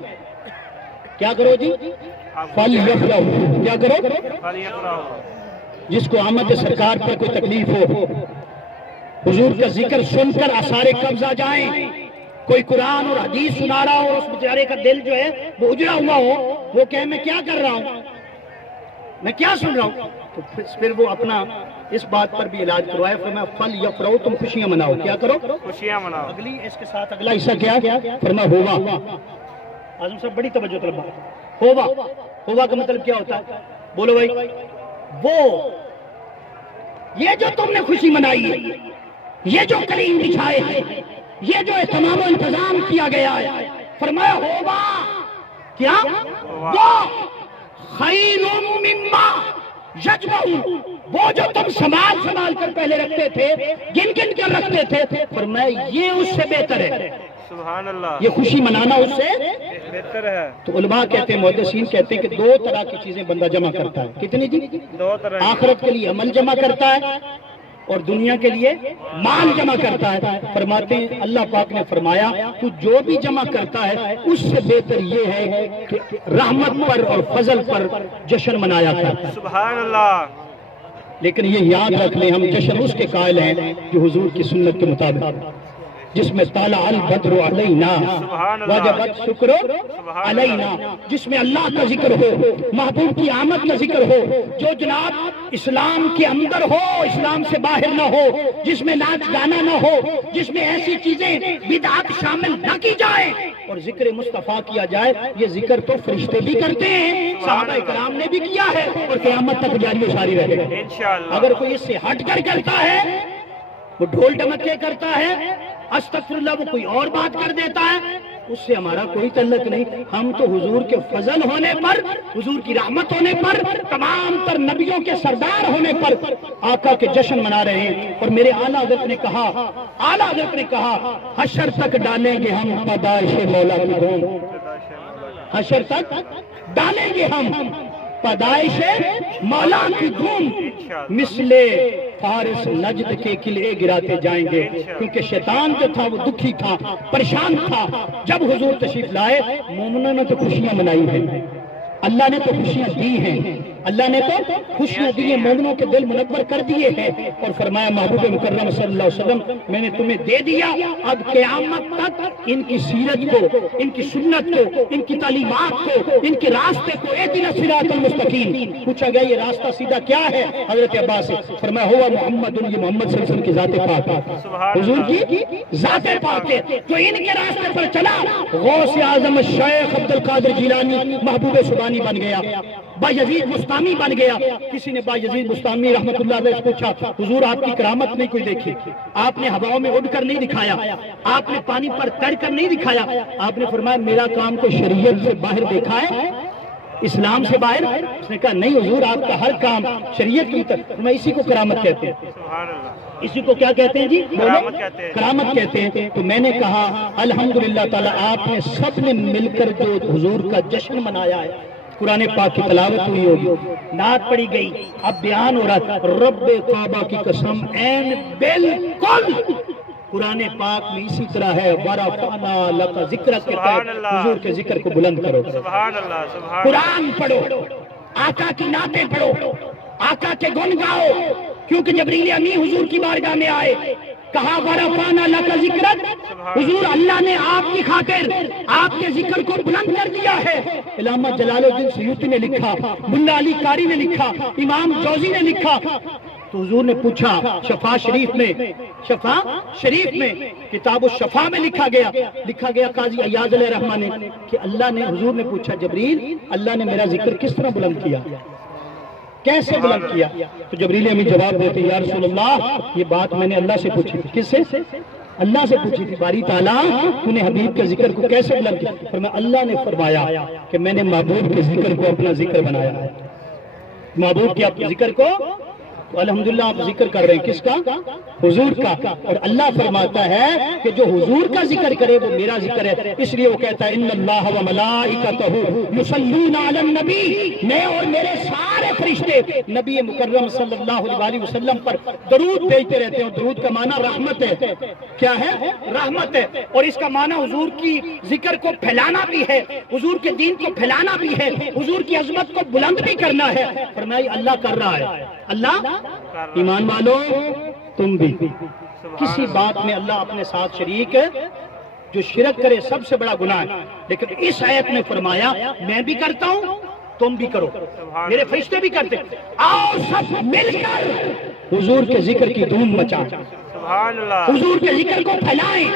کیا کرو جی؟ فل یفرحوا. کیا کرو؟ فل یفرحوا. جس کو آمد سرکار پر کوئی تکلیف ہو، حضور کا ذکر سن کر آثار قبض آ جائیں، کوئی قرآن اور حدیث سنا رہا ہو اور اس بیچارے کا دل جو ہے وہ اجڑا ہوا ہو، وہ کہے میں کیا کر رہا ہوں، میں کیا سن رہا ہوں، تو پھر وہ اپنا اس بات پر بھی علاج کروائے. فرمایا فل یفرحوا، تم خوشیاں مناؤ. کیا کرو؟ خوشیاں مناؤ. اگلی اس کے ساتھ اگلا حصہ کیا؟ فرمایا ہووا. اعظم صاحب بڑی توجہ طلب بات. ہووا، ہووا کا مطلب کیا ہوتا ہے؟ بولو بھائی. وہ یہ جو تم نے خوشی منائی ہے، یہ جو کلیم بچھائے ہیں، یہ جو اہتمام و انتظام کیا گیا ہے، فرمایا ہوگا کیا؟ وہ خیر مما یجمعون، وہ جو تم سنبھال کر پہلے رکھتے تھے، گن کر رکھتے تھے، فرمایا یہ اس سے بہتر ہے. سبحان اللہ. یہ خوشی منانا اس سے بہتر ہے. تو علماء کہتے ہیں، محدثین کہتے ہیں کہ دو طرح کی چیزیں بندہ جمع کرتا ہے. کتنی جی؟ دو طرح. آخرت کے لیے عمل جمع کرتا ہے اور دنیا کے لیے مال جمع کرتا ہے. فرماتے ہیں اللہ پاک نے فرمایا تو جو بھی جمع کرتا ہے اس سے بہتر یہ ہے کہ رحمت پر اور فضل پر جشن منایا کرتا ہے. سبحان اللہ. لیکن یہ یاد رکھ لیں ہم جشن اس کے قائل ہیں جو حضور کی سنت کے مطابق، جس میں طلع البدر علینا وجبت شکر علینا، جس میں اللہ کا ذکر ہو، محبوب کی آمد کا ذکر ہو، جو جناب اسلام کے اندر ہو اسلام سے باہر نہ ہو، جس میں ناچ گانا نہ ہو، جس میں ایسی چیزیں بدعت شامل نہ کی جائے اور ذکر مصطفیٰ کیا جائے. یہ ذکر تو فرشتے بھی کرتے ہیں، صحابہ کرام نے بھی کیا ہے اور قیامت تک جاری و ساری رہے گا انشاءاللہ. اگر کوئی اس سے ہٹ کر کرتا ہے، وہ ڈھول ڈمکے کرتا ہے، استغفر اللہ، وہ کوئی اور بات کر دیتا ہے، اس سے ہمارا کوئی تعلق نہیں. ہم تو حضور کے فضل ہونے پر، حضور کی رحمت ہونے پر، تمام تر نبیوں کے سردار ہونے پر آقا کے جشن منا رہے ہیں. اور میرے اعلیٰ حضرت نے کہا حشر تک ڈالیں گے ہم پیدائش مولا کی دھوم، حشر تک ڈالیں گے ہم پیدائش مولا کی دھوم، مثل فارس نجد کے قلعے گراتے جائیں گے. کیونکہ شیطان جو تھا وہ دکھی تھا، پریشان تھا. جب حضور تشریف لائے مومنوں نے تو خوشیاں منائی ہیں، اللہ نے تو خوشیاں دی ہیں، اللہ نے تو خوشیاں دی ہیں، مومنوں کے دل منور کر دیے ہیں. اور فرمایا محبوب مکرم صلی اللہ علیہ وسلم میں نے تمہیں دے دیا، اب قیامت تک ان کی سیرت کو، ان کی سنت کو، ان کی تعلیمات کو، ان کے راستے کو اہدنا الصراط المستقیم. پوچھا گیا یہ راستہ سیدھا کیا ہے حضرت عباس سے؟ فرمایا ہوا محمد، یہ محمد صلی اللہ علیہ وسلم کی ذات پاک ہے، حضور کی ذات پاک ہے. جو ان کے راستے پر چلا غوث اعظم شیخ عبد القادر جیلانی محبوب سبحانی بن گیا، بایزید بستامی بن گیا. کسی نے بایزید بستامی رحمت اللہ علیہ سے پوچھا حضور آپ کی کرامت نہیں کوئی دیکھی، آپ نے ہواؤں میں اڑ کر نہیں دکھایا، آپ نے پانی پر تیر کر نہیں دکھایا. آپ نے فرمایا میرا کام کو شریعت سے باہر دیکھا ہے، اسلام سے باہر؟ اس نے کہا نہیں حضور آپ کا ہر کام شریعت کی طرف. میں اسی کو کرامت کہتے ہیں. اسی کو کیا کہتے ہیں جی؟ کرامت کہتے ہیں. تو میں نے کہا الحمدللہ تعالیٰ آپ نے سب نے مل کر جو حضور کا جشن منایا ہے، قرآن پاک کی تلاوت ہوئی ہوگی، نعت پڑھی گئی، اب بیان ہو رہا تھا رب کعبہ کی قسم این بالکل قرآن پاک میں اسی طرح ہے وَرَفَعْنَا لَكَ ذِكْرَكَ کے تحت حضور کے ذکر کو بلند کرو. قرآن پڑھو، آقا کی نعتیں پڑھو، آقا کے گن گاؤ. کیونکہ جبریل امین حضور کی بارگاہ میں آئے، کہا وَرَفَعْنَا لَكَ ذِكْرَكَ، حضور اللہ نے آپ کی خاطر آپ کے ذکر کو بلند کر دیا ہے. علامہ جلال الدین سیوطی نے لکھا، ملا علی قاری نے لکھا، امام جوزی نے لکھا. تو حضور نے پوچھا شفا شریف میں کتاب الشفا میں لکھا گیا قاضی ایاز علیہ رحمہ نے کہ اللہ نے، حضور نے پوچھا جبریل اللہ نے میرا ذکر کس طرح بلند کیا، کیسے بلند کیا؟ تو جبریل امین جواب دیتے یا رسول اللہ یہ بات میں نے اللہ سے پوچھی تھی. کس سے؟ اللہ سے پوچھی تھی. باری تعالیٰ تو نے حبیب کے ذکر کو کیسے بلند کیا؟ فرمایا اللہ نے فرمایا کہ میں نے محبوب کے ذکر کو اپنا ذکر بنایا ہے. محبوب کے اپنے ذکر کو تو الحمدللہ آپ ذکر کر رہے ہیں کس کا؟ حضور کا. اور اللہ فرماتا ہے کہ جو حضور کا ذکر کرے وہ میرا ذکر ہے. اس لیے وہ کہتا ہے ان اللہ و ملائکتہ یصلون علی النبی، میں اور میرے سارے فرشتے نبی مکرم صلی اللہ علیہ وسلم پر درود بھیجتے رہتے ہیں. درود کا معنی رحمت ہے. کیا ہے؟ رحمت ہے. اور اس کا معنی حضور کی ذکر کو پھیلانا بھی ہے، حضور کے دین کو پھیلانا بھی ہے، حضور کی عظمت کو بلند بھی کرنا ہے. فرمایا اللہ کر رہا ہے. اللہ ایمان والو تم بھی کسی بات میں اللہ اپنے ساتھ شریک ہے. جو شرک کرے سب سے بڑا گناہ ہے. لیکن اس آیت میں فرمایا میں بھی کرتا ہوں تم بھی کرو، میرے فرشتے بھی کرتے. آؤ سب مل کر حضور کے ذکر کی دھوم مچائیں، حضور کے ذکر کو پھیلائیں،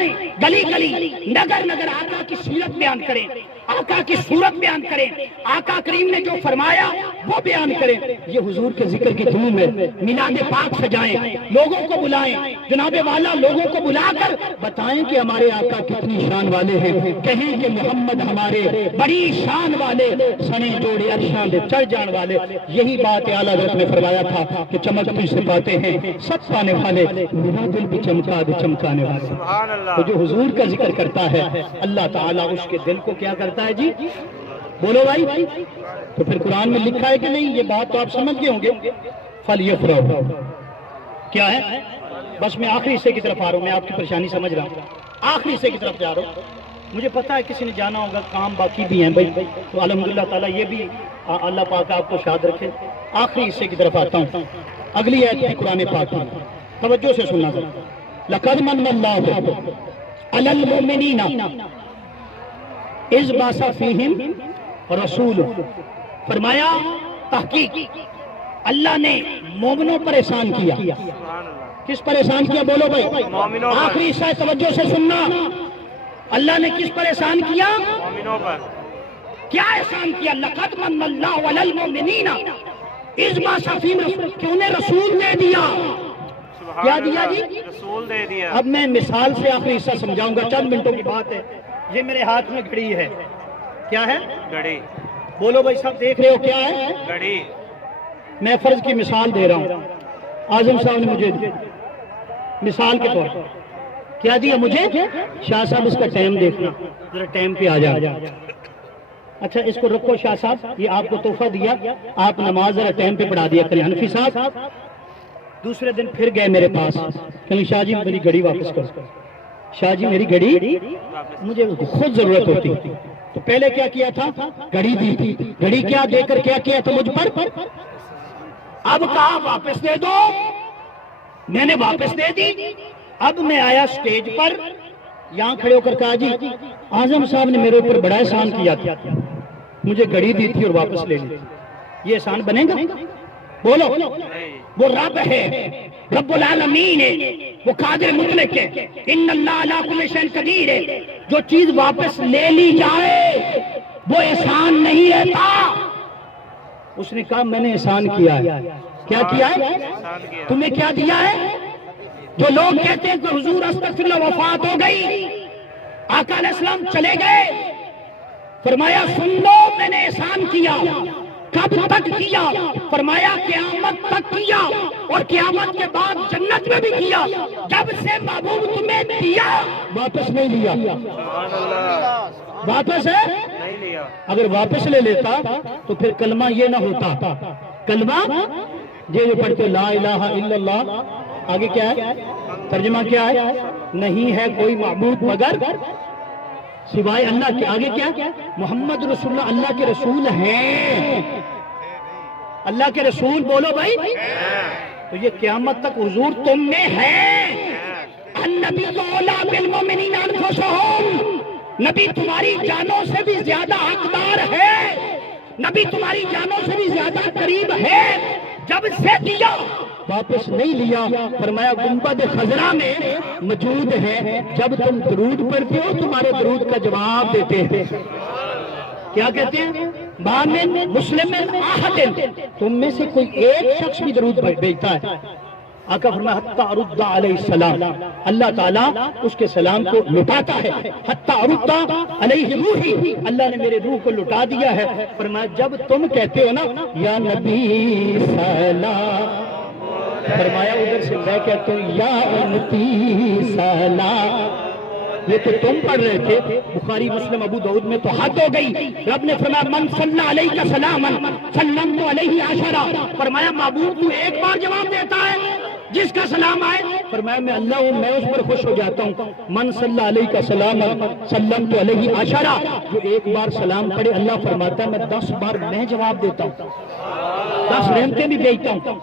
گلی گلی نگر نگر آقا کی سیرت بیان کریں، آقا کی صورت بیان کریں، آقا کریم نے جو فرمایا وہ بیان کریں. یہ حضور کے ذکر کی دھوم ہے. میلاد پاک سجائیں، لوگوں کو بلائیں، جناب والا لوگوں کو بلا کر بتائیں کہ ہمارے آقا کتنی شان والے ہیں. کہیں کہ محمد ہمارے بڑی شان والے، سنے جوڑے عرشاں دے چڑھ جان والے. یہی بات اعلیٰ حضرت نے فرمایا تھا کہ چمکتی سے پاتے ہیں سب پانے والے، میرا دل بھی چمکا دے چمکانے والے. تو جو حضور کا ذکر کرتا ہے اللہ تعالیٰ اس کے دل کو کیا کرتا ہے جی؟ بولو بھائی. تو پھر قرآن میں لکھا ہے کہ نہیں؟ یہ بات تو آپ سمجھ گئے ہوں گے. فَلْيَفْرَحُوا کیا ہے؟ بس میں آخری حصے کی طرف آ رہا ہوں، میں آپ کی پریشانی سمجھ رہا ہوں، آخری حصے کی طرف جا رہا ہوں. مجھے پتا ہے کسی نے جانا ہوگا، کام باقی بھی ہیں بھائی، تو الحمدللہ تعالیٰ یہ بھی اللہ پاک آپ کو شاد رکھے. آخری حصے کی طرف آتا ہوں. اگلی آیت ہے قرآن پاک کی، توجہ سے سننا ذرا. لقد من اللہ علی المؤمنین اذ بعث فیہم رسول. فرمایا تحقیق اللہ نے مومنوں پر احسان کیا. کس پر احسان کیا بولو بھائی؟ آخری حصہ توجہ سے سننا. اللہ نے کس پر احسان کیا؟ مومنوں پر. کیا احسان کیا؟ لقد من اللہ علی المؤمنین اذ بعث فیہم رسول. کہ انہیں رسول دے دیا. کیا دیا جی؟ رسول دے دیا. اب میں مثال سے آخری حصہ سمجھاؤں گا، چند منٹوں کی بات ہے. یہ میرے ہاتھ میں گھڑی ہے. کیا ہے؟ گھڑی. بولو بھائی سب دیکھ رہے ہو کیا ہے؟ گھڑی. میں فرض کی مثال دے رہا ہوں. اعظم صاحب نے مجھے مثال کے طور پر کیا دیا مجھے؟ شاہ صاحب اس کا ٹائم دیکھنا ذرا، ٹائم پہ آ جا. اچھا اس کو رکھو شاہ صاحب، یہ آپ کو تحفہ دیا، آپ نماز ذرا ٹائم پہ پڑھا دیا کریں. حنفی صاحب دوسرے دن پھر گئے میرے پاس، کہ شاہ جی میری گھڑی واپس کرو. شاہ جی میری گھڑی مجھے خود ضرورت ہوتی. تو پہلے کیا کیا تھا؟ گھڑی دی تھی. گھڑی کیا دے کر کیا کیا تھا مجھ پر؟ اب کہا واپس دے دو، میں نے واپس دے دی. اب میں آیا سٹیج پر، یہاں کھڑے ہو کر کہا جی اعظم صاحب نے میرے اوپر بڑا احسان کیا تھا، مجھے گھڑی دی تھی اور واپس لے لی. یہ احسان بنے گا؟ بولو. وہ رب ہے، رب العالمین ہے، وہ قادر مطلق ہے. ان اللہ علی کل شیء قدیر ہے. جو چیز واپس لے لی جائے وہ احسان نہیں رہتا. اس نے کہا میں نے احسان کیا ہے. کیا کیا ہے؟ تمہیں کیا دیا ہے؟ جو لوگ کہتے ہیں کہ حضور استغفر اللہ وفات ہو گئی، آقا علیہ السلام چلے گئے، فرمایا سن لو میں نے احسان کیا. کب تک کیا؟ فرمایا قیامت تک کیا، اور قیامت کے بعد جنت میں بھی کیا. جب سے محبوب تمہیں دیا واپس نہیں لیا. واپس ہے نہیں لیا. اگر واپس لے لیتا تو پھر کلمہ یہ نہ ہوتا. کلمہ جو پڑھتے لا الہ الا اللہ، آگے کیا ہے؟ ترجمہ کیا ہے؟ نہیں ہے کوئی معبود مگر سوائے اللہ کے. آگے کیا؟ محمد رسول اللہ اللہ کے رسول ہیں. اللہ کے رسول بولو بھائی. تو یہ قیامت تک حضور تم میں ہے. النبی اولیٰ بالمؤمنین انفسہم. نبی تمہاری جانوں سے بھی زیادہ حقدار ہے، نبی تمہاری جانوں سے بھی زیادہ قریب ہے. جب سے دیا واپس نہیں لیا. فرمایا گنبد خضرا میں موجود ہے. جب تم درود پڑھتے ہو تمہارے درود کا جواب دیتے ہیں. کیا کہتے ہیں؟ بامن مسلم احد، تم میں سے کوئی ایک شخص بھی درود بھیجتا ہے. آقا فرمایا حتی ارد علیہ السلام، اللہ تعالیٰ اس کے سلام کو لٹاتا ہے. حتی ارد علیہ روحی، اللہ نے میرے روح کو لٹا دیا ہے. فرمایا جب تم کہتے ہو نا یا نبی سلام، فرمایا ادھر سے میں کہتا ہوں یا امتی سلام. یہ تو تم پڑھ رہے تھے. بخاری مسلم ابو داؤد میں تو حد ہو گئی. رب نے فرمایا من صلی علیہ سلاما سلمت علیہ عشرا. فرمایا معبود تو ایک بار جواب دیتا ہے جس کا سلام آئے. فرمایا میں اللہ ہوں، میں اس پر خوش ہو جاتا ہوں. من صلی علیہ کا سلام سلمت علیہ عشرا، جو ایک بار سلام پڑھے اللہ فرماتا ہے میں 10 بار میں جواب دیتا ہوں، 10 رحمتیں بھی بھیجتا ہوں،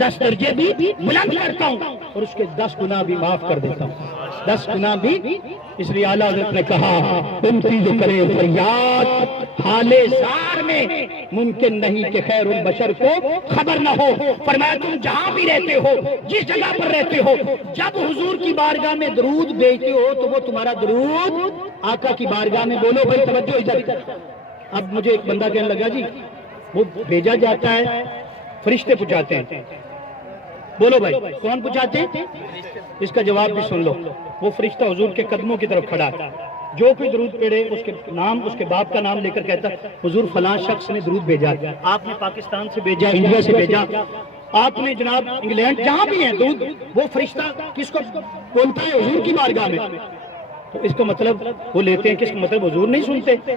10 درجے بھی بلند کرتا ہوں، اور اس کے 10 گناہ بھی معاف کر دیتا ہوں. 10 گناہ بھی. اس لیے اعلیٰ حضرت نے کہا امتی جو کرے فریاد حال زار میں ممکن نہیں کہ خیر البشر کو خبر نہ ہو. فرمایا تم جہاں بھی رہتے ہو، جس جگہ پر رہتے ہو، جب حضور کی بارگاہ میں درود بھیجتے ہو تو وہ تمہارا درود آقا کی بارگاہ میں بولو بھائی توجہ ادھر. اب مجھے ایک بندہ کہنے لگا جی وہ بھیجا جاتا ہے، فرشتے پہنچاتے ہیں. بولو بھائی کون پہنچاتے ہیں؟ اس کا جواب بھی سن لو. وہ فرشتہ حضور کے قدموں کی طرف کھڑا ہے. جو کوئی درود پڑھے اس کے نام، اس کے باپ کا نام لے کر کہتا ہے حضور فلاں شخص نے درود بھیجا. آپ نے پاکستان سے بھیجا، انڈیا سے بھیجا، آپ نے جناب انگلینڈ جہاں بھی ہیں درود، وہ فرشتہ کس کو بولتا ہے؟ حضور کی بارگاہ میں. تو اس کا مطلب وہ لیتے ہیں کہ اس کا مطلب حضور نہیں سنتے.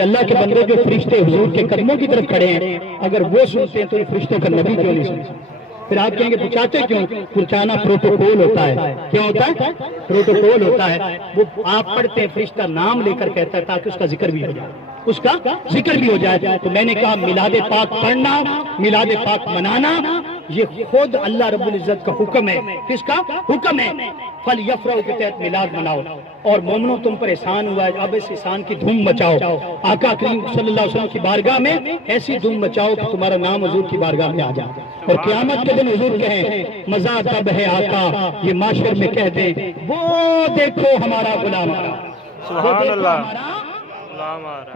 اللہ کے بندے جو فرشتے حضور کے قدموں کی طرف کھڑے ہیں اگر وہ سنتے ہیں تو فرشتوں کا نبی کیوں نہیں سنتے؟ پھر آپ کہیں گے پہنچاتے کیوں؟ پہنچانا پروٹوکول ہوتا ہے. کیا ہوتا ہے؟ پروٹوکول ہوتا ہے. وہ آپ پڑھتے ہیں فرشتہ نام لے کر کہتا ہے تاکہ اس کا ذکر بھی ہو جائے, اس کا ذکر بھی ہو جائے. تو میں نے کہا میلاد پاک پڑھنا, میلاد پاک منانا یہ خود اللہ رب العزت کا حکم ہے. کس کا حکم ہے؟ فَلْيَفْرَحُوا کے تحت میلاد مناؤ. اور مومنوں تم پر احسان ہوا ہے, اب اس احسان کی دھوم مچاؤ. آقا کریم صلی اللہ علیہ وسلم کی بارگاہ میں ایسی دھوم مچاؤ کہ تمہارا نام حضور کی بارگاہ میں آ جائے, اور قیامت کے دن حضور کہیں مزہ تب ہے آقا, یہ معاشر میں کہہ دیں وہ دیکھو ہمارا غلام آ رہا. سبحان اللہ.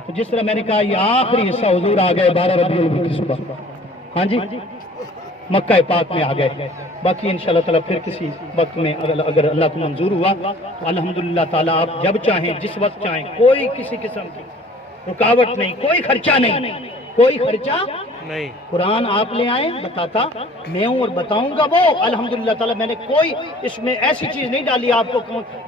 تو جس طرح میں نے کہا یہ آخری حصہ حضور آ گئے 12 ربیع الاول کی صبح, ہاں جی مکہ پاک میں آ گئے. باقی انشاءاللہ تعالیٰ پھر کسی وقت میں اگر اللہ کو منظور ہوا تو الحمدللہ تعالیٰ آپ جب چاہیں جس وقت چاہیں, کوئی کسی قسم کی رکاوٹ نہیں, کوئی خرچہ نہیں, کوئی خرچہ نہیں. قرآن آپ لے آئیں بتاتا میں ہوں اور بتاؤں گا وہ. الحمدللہ تعالیٰ میں نے کوئی اس میں ایسی چیز نہیں ڈالی آپ کو,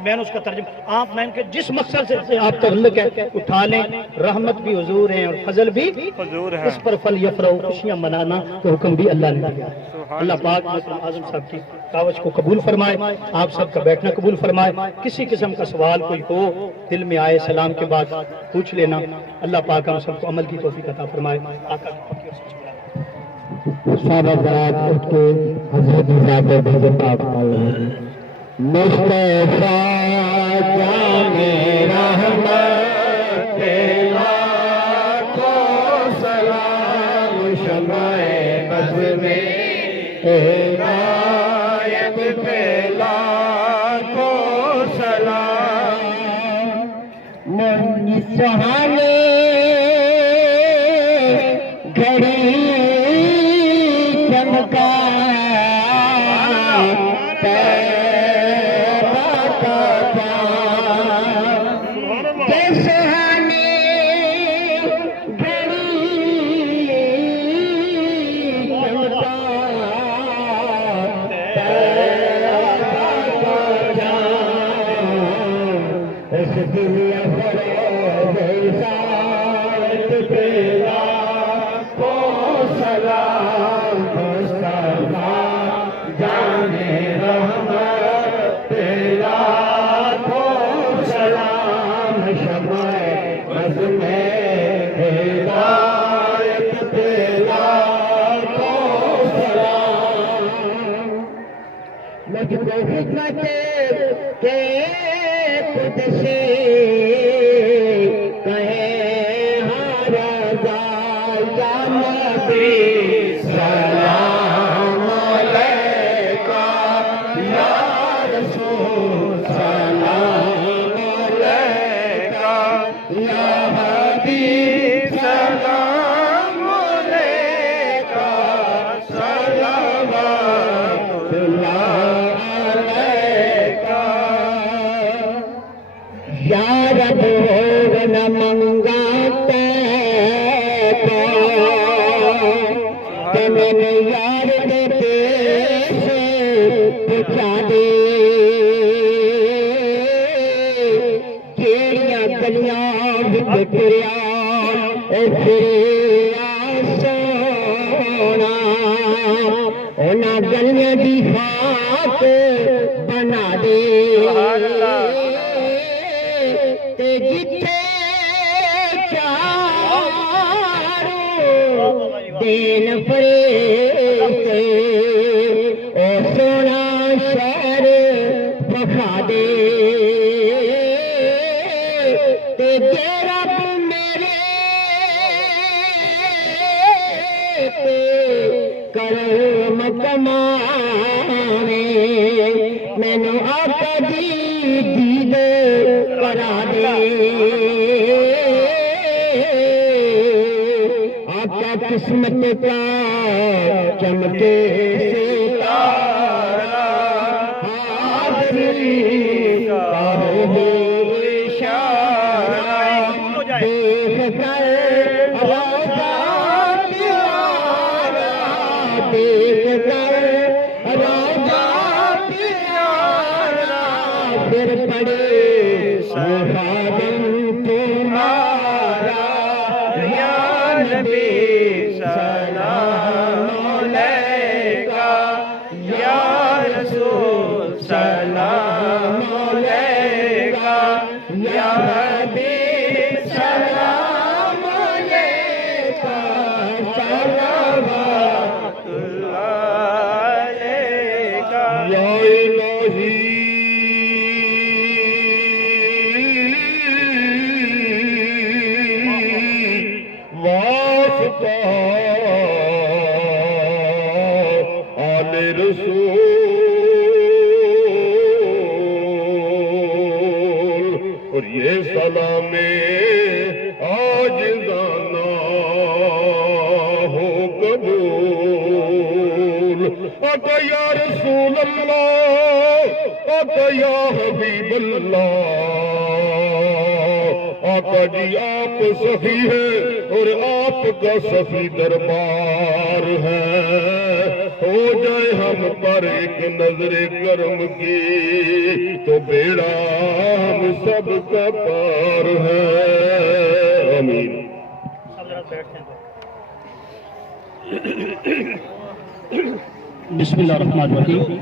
میں نے اس کا ترجمہ آپ میں کہ جس مقصد سے آپ تعلق ہے اٹھا لیں. رحمت بھی حضور ہیں اور فضل بھی حضور ہے. اس پر فَلْيَفْرَحُوا خوشیاں منانا تو حکم بھی اللہ نے دیا. اللہ پاک محترم اعظم صاحب کی دعوت کو قبول فرمائے, آپ سب کا بیٹھنا قبول فرمائے. کسی قسم کا سوال کوئی ہو دل میں آئے سلام کے بعد پوچھ لینا. اللہ پاک ہم سب کو عمل کی توفیق عطا فرمائے. صحابہ برات اٹھ کے حضرت ذات بھجن پاک پڑھ مصطفیٰ جانے رحمت لاکھوں سلام شمع بز میں ہدایت پہ لاکھوں سلام. من سہانے گھڑی چمکا خدمت کے خود سے کہے ہر رضا یا نبی سلام علیکہ یا رسول سلام علیکہ یا حبیب سلام علیکہ صلوات اللہ رب ہوگ نہ منگاتا کہ میں نے یار کے پیش پہنچا دے. کیڑیاں گلیاں وچ پھریا سونا انہاں گلیاں دی خاک بنا دے. جتھے چاروں دین فرشتے او سونا شہر بخا دے. تے جے رب میرے کرم کماوے مینوں آقا دی دید کرا دے. آقا قسمت کا چمکے ستارہ حاضری کا ہو اشارہ دیکھ کر روضہ پیارا, دیکھ کر روضہ پیارا پھر پڑے خادم تمہارا یا نبی سلام علیکہ کلام عاجزانہ ہو قبول آقا یا رسول اللہ آقا یا حبیب اللہ آقا جی آپ سفی ہیں اور آپ کا سفی دربار ہے ہو جائے ہم پر ایک نظر کرم کی تو بیڑا ہم سب کا پار ہے آمین بسم اللہ الرحمن الرحیم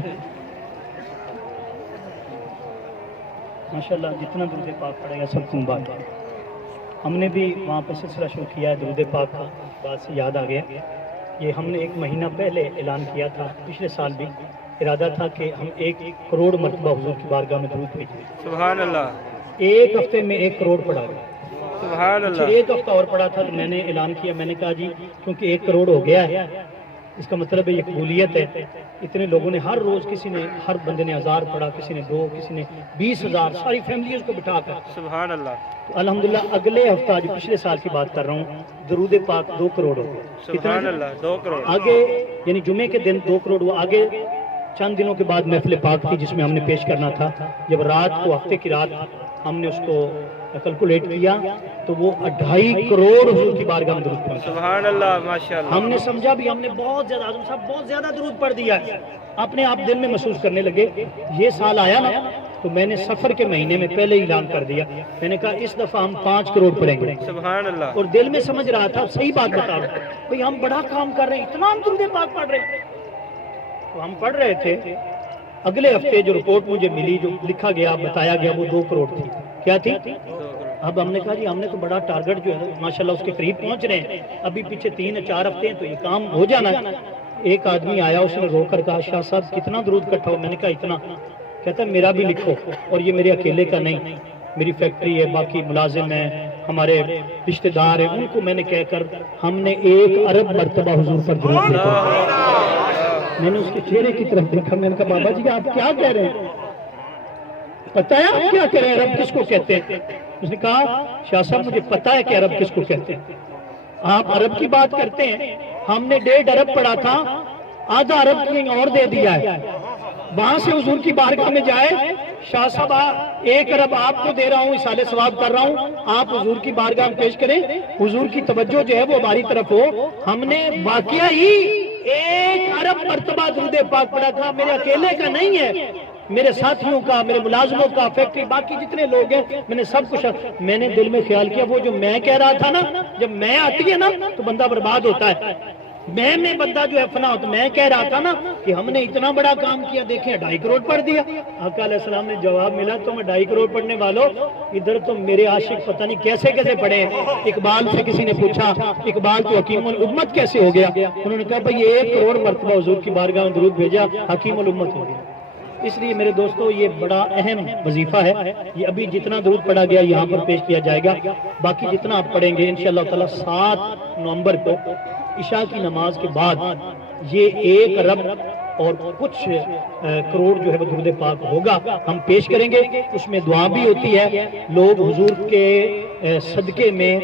ماشاءاللہ جتنا درود پاک پڑے گا سب کو مبارک ہم نے بھی وہاں پہ سلسلہ شروع کیا ہے درود پاک کا بات سے یاد آ گیا یہ ہم نے 1 مہینہ پہلے اعلان کیا تھا پچھلے سال بھی ارادہ تھا کہ ہم 1 کروڑ مرتبہ حضور کی بارگاہ میں درود بھیجیں سبحان اللہ ایک ہفتے میں 1 کروڑ پڑھا گیا سبحان اللہ ایک ہفتہ اور پڑھا تھا تو میں نے اعلان کیا میں نے کہا جی کیونکہ 1 کروڑ ہو گیا ہے اس کا مطلب ہے یہ قبولیت ہے اتنے لوگوں نے ہر روز کسی نے ہر بندے نے 1000 پڑھا کسی نے 2 کسی نے 20,000 ساری فیملیز کو بٹھا کر سبحان اللہ تو الحمدللہ اگلے ہفتہ جو پچھلے سال کی بات کر رہا ہوں درود پاک 2 کروڑ ہو گیا سبحان اللہ 2 کروڑ آگے یعنی جمعے کے دن 2 کروڑ ہوا آگے چند دنوں کے بعد محفل پاک تھی جس میں ہم نے پیش کرنا تھا جب رات کو ہفتے کی رات ہم نے اس کو کیلکولیٹ کیا تو وہ 2.5 کروڑ حضور کی بارگاہ میں درود پڑھا سبحان اللہ ماشاءاللہ ہم نے سمجھا بھی ہم نے بہت زیادہ اعظم صاحب بہت زیادہ درود پڑھ دیا ہے اپنے آپ دل میں محسوس کرنے لگے یہ سال آیا نا تو میں نے سفر کے مہینے میں پہلے اعلان کر دیا میں نے کہا اس دفعہ ہم 5 کروڑ پڑھیں گے سبحان اللہ اور دل میں سمجھ رہا تھا صحیح بات بتا رہا ہوں بھئی ہم بڑا کام کر رہے ہیں اتنا ہم درود پاک پڑھ رہے ہیں تو ہم پڑھ رہے تھے اگلے ہفتے جو رپورٹ مجھے ملی جو لکھا گیا بتایا گیا وہ 2 کروڑ تھی کیا تھی اب ہم نے کہا جی ہم نے تو بڑا ٹارگٹ جو ہے ماشاءاللہ اس کے قریب پہنچ رہے ہیں ابھی پیچھے 3-4 ہفتے ہیں تو یہ کام ہو جانا ہے ایک آدمی آیا اس نے رو کر کہا شاہ صاحب کتنا درود کٹھا ہو میں نے کہا اتنا کہتا ہے میرا بھی لکھو اور یہ میرے اکیلے کا نہیں میری فیکٹری ہے باقی ملازم ہیں ہمارے رشتہ دار ہیں ان کو میں نے کہہ کر ہم نے 1 ارب مرتبہ حضور پر درود لکھا میں نے اس کے چہرے کی طرف دیکھا میں نے کہا بابا جی آپ کیا کہہ رہے ہیں پتہ ہے آپ کیا کہہ رہے ہیں عرب کس کو کہتے ہیں اس نے کہا شاہ صاحب مجھے پتہ ہے کہ عرب کس کو کہتے ہیں آپ عرب کی بات کرتے ہیں ہم نے 1.5 ارب پڑھا تھا آدھا ارب کہیں اور دے دیا ہے وہاں سے حضور کی بارگاہ میں جائے شاہ صاحب 1 ارب آپ کو دے رہا ہوں اصالہ ثواب کر رہا ہوں آپ حضور کی بارگاہ میں پیش کریں حضور کی توجہ جو ہے وہ ہماری طرف ہو ہم نے واقعہ ہی 1 ارب مرتبہ درود پاک پڑھا تھا میرے اکیلے کا نہیں ہے میرے ساتھیوں کا میرے ملازموں کا فیکٹری باقی جتنے لوگ ہیں میں نے سب کچھ میں نے دل میں خیال کیا وہ جو میں کہہ رہا تھا نا جب میں آتی ہے نا تو بندہ برباد ہوتا ہے میں بندہ جو ہے فنا ہوتا میں کہہ رہا تھا نا کہ ہم نے اتنا بڑا کام کیا دیکھیں 2.5 کروڑ پڑھ دیا آقا علیہ السلام نے جواب ملا تو میں 2.5 کروڑ پڑھنے والوں ادھر تو میرے عاشق پتہ نہیں کیسے پڑھے ہیں اقبال سے کسی نے پوچھا اقبال تو حکیم الامت کیسے ہو گیا انہوں نے کہا بھئی 1 کروڑ مرتبہ حضور کی بارگاہ میں درود بھیجا حکیم الامت ہو گیا اس لیے میرے دوستو یہ بڑا اہم وظیفہ ہے یہ ابھی جتنا درود پڑھا گیا یہاں پر پیش کیا جائے گا باقی جتنا آپ پڑھیں گے انشاءاللہ تعالی 7 نومبر کو عشاء کی نماز کے بعد یہ 1 ارب اور کچھ کروڑ جو ہے وہ درود پاک ہوگا ہم پیش کریں گے اس میں دعا بھی ہوتی ہے لوگ حضور کے صدقے میں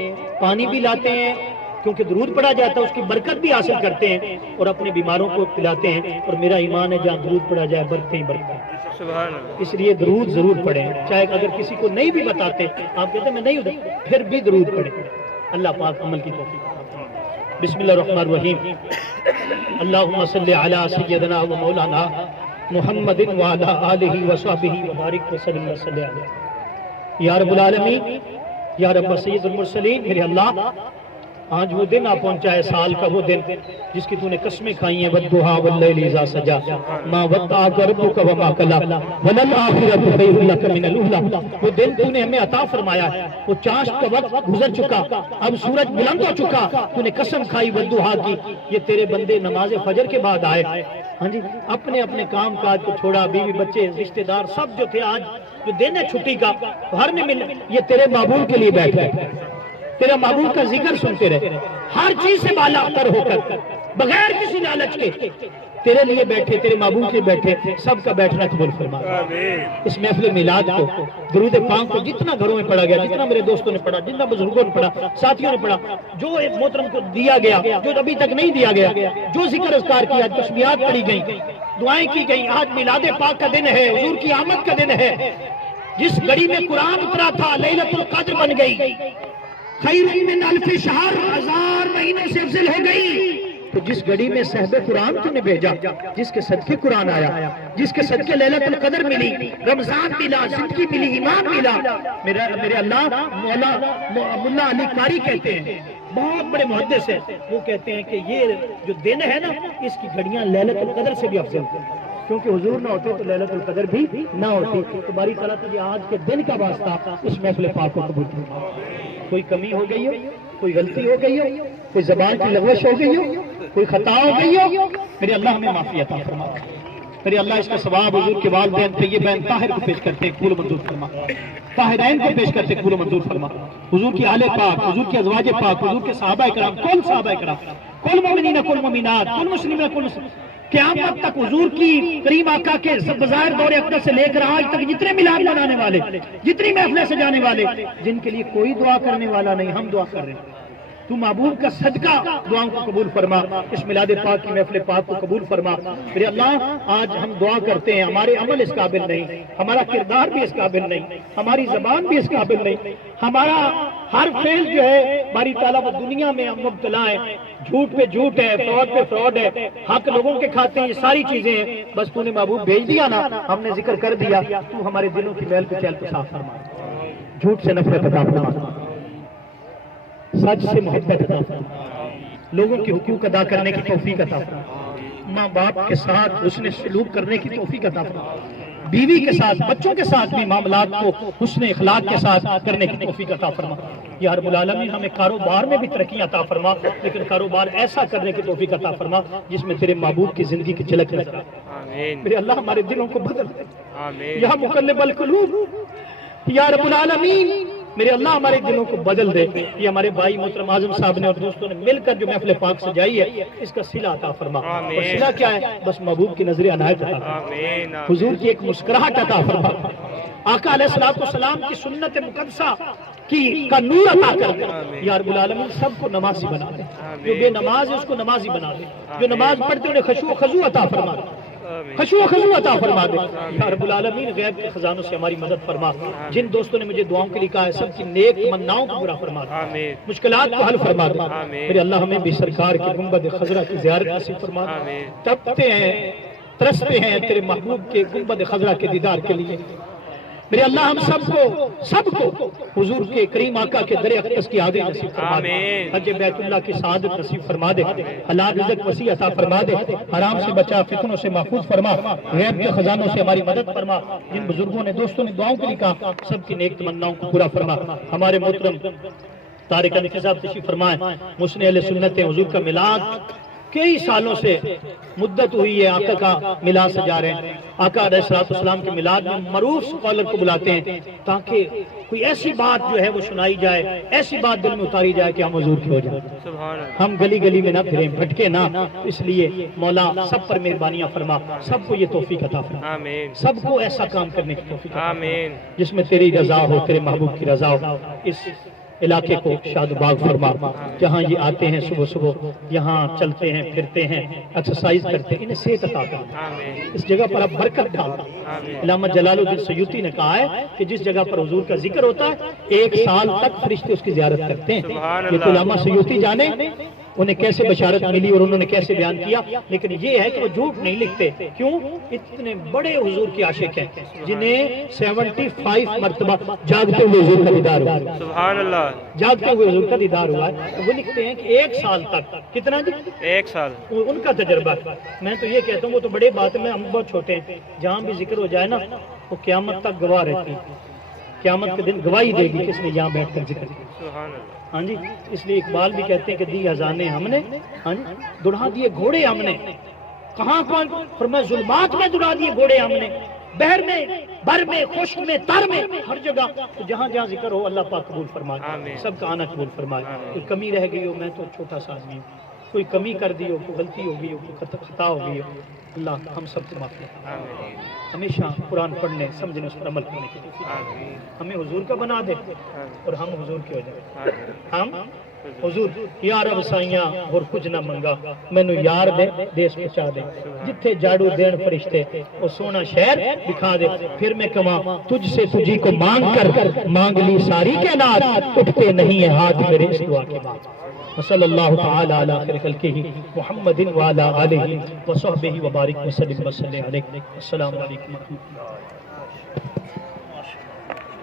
پانی بھی لاتے ہیں کیونکہ درود پڑھا جاتا ہے اس کی برکت بھی حاصل کرتے ہیں اور اپنے بیماروں کو پلاتے ہیں اور میرا ایمان ہے جہاں درود پڑھا جائے برکتیں ہی برکتیں اس لیے درود ضرور پڑھیں چاہے اگر کسی کو نہیں بھی بتاتے آپ کہتے ہیں میں نہیں ادھر پھر بھی درود پڑھیں اللہ پاک عمل کی توفیق بسم اللہ الرحمن الرحیم اللہم صلی علی سیدنا و مولانا محمد وعلی آلہ وصحبہ وبارک وسلم صلی علیہ یا رب العالمین یا رب سید المرسلین میرے اللہ آج وہ دن آ پہنچا ہے سال کا وہ دن جس کی تو نے قسمیں کھائی ہیں والضحیٰ واللیل اذا سجا ما ودعک ربک وما قلی وللآخرۃ خیر لک من الاولی وہ دن تو نے ہمیں عطا فرمایا ہے وہ چاشت کا وقت گزر چکا اب سورج بلند ہو چکا تو نے قسم کھائی والضحیٰ کی یہ تیرے بندے نماز فجر کے بعد آئے ہاں جی اپنے اپنے کام کاج کو چھوڑا بیوی بچے رشتہ دار سب جو تھے آج جو دن ہے چھٹی کا گھر میں مل یہ تیرے معبود کے لیے بیٹھ گئے تیرا معبود کا ذکر سنتے رہے ہر چیز سے بالا تر ہو کر بغیر کسی لالچ کے تیرے لیے بیٹھے، تیرے محبوب کے بیٹھے، سب کا بیٹھنا قبول فرما۔ اس محفل میلاد کو، درود پاک کو جتنا گھروں میں پڑھا گیا، جتنا میرے دوستوں نے پڑھا، جتنا بزرگوں نے پڑھا، ساتھیوں نے پڑھا، جو ایک محترم کو دیا گیا، جو ابھی تک نہیں دیا گیا، جو ذکر اذکار کیا، تسبیحات پڑھی گئیں، دعائیں کی گئیں، آج میلاد پاک کا دن ہے، حضور کی آمد کا دن ہے، جس گھڑی میں قرآن اترا تھا لیلۃ القدر بن گئی، خیر من الف شہر، 1000 مہینوں سے افضل ہو گئی۔ تو جس گھڑی میں صحب قرآن تو نے بھیجا، جس کے صدقے قرآن آیا، جس کے صدقے لیلۃ القدر ملی، رمضان ملا، زندگی ملی، ایمان ملا، میرے اللہ مولا ملا علی قاری کہتے ہیں، بہت بڑے محدث ہیں، وہ کہتے ہیں کہ یہ جو دن ہے نا، اس کی گھڑیاں لیلۃ القدر سے بھی افضل ہیں، کیونکہ حضور نہ ہوتے تو لیلۃ القدر بھی نہ ہوتی۔ تو باری تعالیٰ تجھے آج کے دن کا واسطہ اس محفل پاک کو قبول فرما۔ کوئی کمی ہو گئی ہو، کوئی غلطی ہو گئی ہو، کوئی زبان کی لغوش ہو گئی ہو، کوئی خطا ہو گئی ہو، میرے اللہ ہمیں معافی عطا فرما۔ میرے اللہ اس کا ثواب حضور کے والدین طیبین طاہر کو پیش کرتے قبول منظور فرما، طاہرین کو پیش کرتے قبول منظور فرما، حضور کی آل پاک، حضور کی ازواج پاک، حضور کے صحابہ کرام، کل صحابہ کرام، کل مومنین، کل مومنات، کل مسلمین، کل مسلم، قیامت تک حضور کی کریم آقا کے بظاہر دور اقدس سے لے کر آج تک جتنے میلاد منانے والے، جتنی محفلیں سجانے والے، جن کے لیے کوئی دعا کرنے والا نہیں، ہم دعا کر رہے ہیں، تو محبوب کا صدقہ دعاؤں کو قبول فرما، اس میلاد پاک کی محفل پاک کو قبول فرما۔ میرے اللہ آج ہم دعا کرتے ہیں، ہمارے عمل اس قابل نہیں، ہمارا کردار بھی اس قابل نہیں، ہماری زبان بھی اس قابل نہیں، ہمارا ہر فعل جو ہے باری تعالیٰ وہ دنیا میں ہم مبتلا ہیں، جھوٹ پہ جھوٹ ہے، فراڈ پہ فراڈ ہے، حق لوگوں کے کھاتے ہیں، یہ ساری چیزیں ہیں، بس تو نے محبوب بھیج دیا نا، ہم نے ذکر کر دیا، تو ہمارے دلوں کی میل کو چیل کو صاف فرما، جھوٹ سے نفرت عطا فرما، سچ سے محبت عطا فرما، لوگوں کے حقوق ادا کرنے کی توفیق عطا فرما، ماں باپ کے ساتھ حسن سلوک کرنے کی توفیق عطا فرما، بیوی کے ساتھ، بچوں کے ساتھ بھی معاملات کو حسن اخلاق کے ساتھ کرنے کی توفیق عطا فرما۔ یا رب العالمین ہمیں کاروبار میں بھی ترقی عطا فرما، لیکن کاروبار ایسا کرنے کی توفیق عطا فرما جس میں تیرے محبوب کی زندگی کی جھلک نظر آئے۔ میرے اللہ ہمارے دلوں کو بدل دے، یا مقلب القلوب، یا رب العالمین میرے اللہ ہمارے دلوں کو بدل دے۔ یہ ہمارے بھائی محترم اعظم صاحب نے اور دوستوں نے مل کر جو محفل پاک سجائی ہے، اس کا صلہ عطا فرما، اور صلہ کیا ہے؟ بس محبوب کی نظر عنایت عطا فرما، حضور کی ایک مسکراہٹ عطا فرما، آقا علیہ السلام کی سنت مقدسہ کا نور عطا کر دے۔ یا رب العالمین سب کو نمازی بنا دے، جو بے نماز ہے اس کو نمازی بنا دے، جو نماز پڑھتے انہیں خشوع و خضوع عطا فرما دے، خشوع و خضوع عطا فرما دے۔ یا رب العالمین غیب کے خزانوں سے ہماری مدد فرما، جن دوستوں نے مجھے دعاؤں کے لیے کہا ہے سب کی نیک تمناؤں کو پورا فرما دے، مشکلات کو حل فرما دے۔ میرے اللہ ہمیں بھی سرکار کی گنبد خضرا کی زیارت نصیب فرما دے، تپتے ہیں ترستے ہیں تیرے محبوب کے گنبد خضرا کے دیدار کے لیے۔ میرے اللہ ہم سب کو حضور کے کریم آقا کے در اقدس کی حاضری نصیب فرما دے، حج بیت اللہ کی سعادت نصیب فرما دے، حلال رزق وسیع عطا فرما دے، حرام سے بچا، فتنوں سے محفوظ فرما، غیب کے خزانوں سے ہماری مدد فرما۔ جن بزرگوں نے دوستوں نے دعاؤں کے لیے کہا سب کی نیک تمناؤں کو پورا فرما۔ ہمارے محترم طارق انقی صاحب تشریف فرمائیں، مسن اہل سنت ہیں، حضور کا میلاد کئی سالوں سے مدت ہوئی ہے، آقا کا میلاد سجا رہے ہیں، آقا علیہ السلام کے میلاد میں معروف اسکالر کو بلاتے ہیں تاکہ کوئی ایسی بات جو ہے وہ سنائی جائے، ایسی بات دل میں اتاری جائے کہ ہم حضور کی ہو جائیں، ہم گلی گلی میں نہ پھریں، بھٹکے نہ۔ اس لیے مولا سب پر مہربانیاں فرما، سب کو یہ توفیق عطا فرما، سب کو ایسا کام کرنے کی توفیق عطا فرما جس میں تیری رضا ہو، تیرے محبوب کی رضا ہو۔ اس علاقے کو شاد و باغ فرما، جہاں یہ آتے ہیں صبح صبح، یہاں چلتے ہیں پھرتے ہیں، ایکسرسائز کرتے ہیں، انہیں صحت عطا فرما، اس جگہ پر اب برکت ڈال۔ علامہ جلال الدین سیوطی نے کہا ہے کہ جس جگہ پر حضور کا ذکر ہوتا ہے 1 سال تک فرشتے اس کی زیارت کرتے ہیں۔ یہ تو علامہ سیوطی جانے انہیں کیسے بشارت ملی اور انہوں نے کیسے بیان کیا، لیکن یہ ہے کہ وہ جھوٹ نہیں لکھتے۔ کیوں؟ اتنے بڑے حضور کے عاشق ہیں جنہیں 75 مرتبہ جاگتے ہوئے حضور کا دیدار ہوا، سبحان اللہ، جاگتے ہوئے حضور کا دیدار ہوا ہے، تو وہ لکھتے ہیں کہ 1 سال تک، کتنا جی؟ 1 سال ان کا تجربہ۔ میں تو یہ کہتا ہوں وہ تو بڑے بات ہے، میں ہم بہت چھوٹے ہیں، جہاں بھی ذکر ہو جائے نا وہ قیامت تک گواہ رہتی ہے، قیامت کے دن گواہی دے گی کس نے یہاں بیٹھ کر ذکر کیا۔ ہاں جی، اس لیے اقبال بھی کہتے ہیں کہ دی ہزانے ہم نے، ہاں جی، دوڑا دیے گھوڑے ہم نے، کہاں کون؟ فرمایا ظلمات میں دوڑا دیے گھوڑے ہم نے، بحر میں، بر میں، خشک میں، تر میں، ہر جگہ، تو جہاں جہاں ذکر ہو اللہ پاک قبول فرمائے، سب کا آنا قبول فرمائے۔ کوئی کمی رہ گئی ہو، میں تو چھوٹا سا آدمی ہوں، کوئی کمی کر دی ہو، کوئی غلطی ہو گئی ہو، کوئی خطا ہو گئی ہو، اللہ ہم سب کو معاف کرے، ہمیشہ قرآن پڑھنے سمجھنے اس پر عمل کرنے کی توفیق ہمیں حضور کا بنا دے اور ہم حضور کے ہو جائیں، ہم حضور یا رب سائیاں اور کچھ نہ منگا مینو یار دے دیس پہنچا دے، جتھے جاڑو دین فرشتے وہ سونا شہر دکھا دے، پھر میں کہاں تجھ سے تجھی کو مانگ کر مانگ لی ساری کائنات، اٹھتے نہیں ہیں ہاتھ میرے اس دعا کے بعد۔ وصلی اللہ تعالی علی خیر خلقہ محمد وعلی آلہ وصحبہ وبارک وسلم وسلم علیہ۔ السلام علیکم ورحمۃ اللہ۔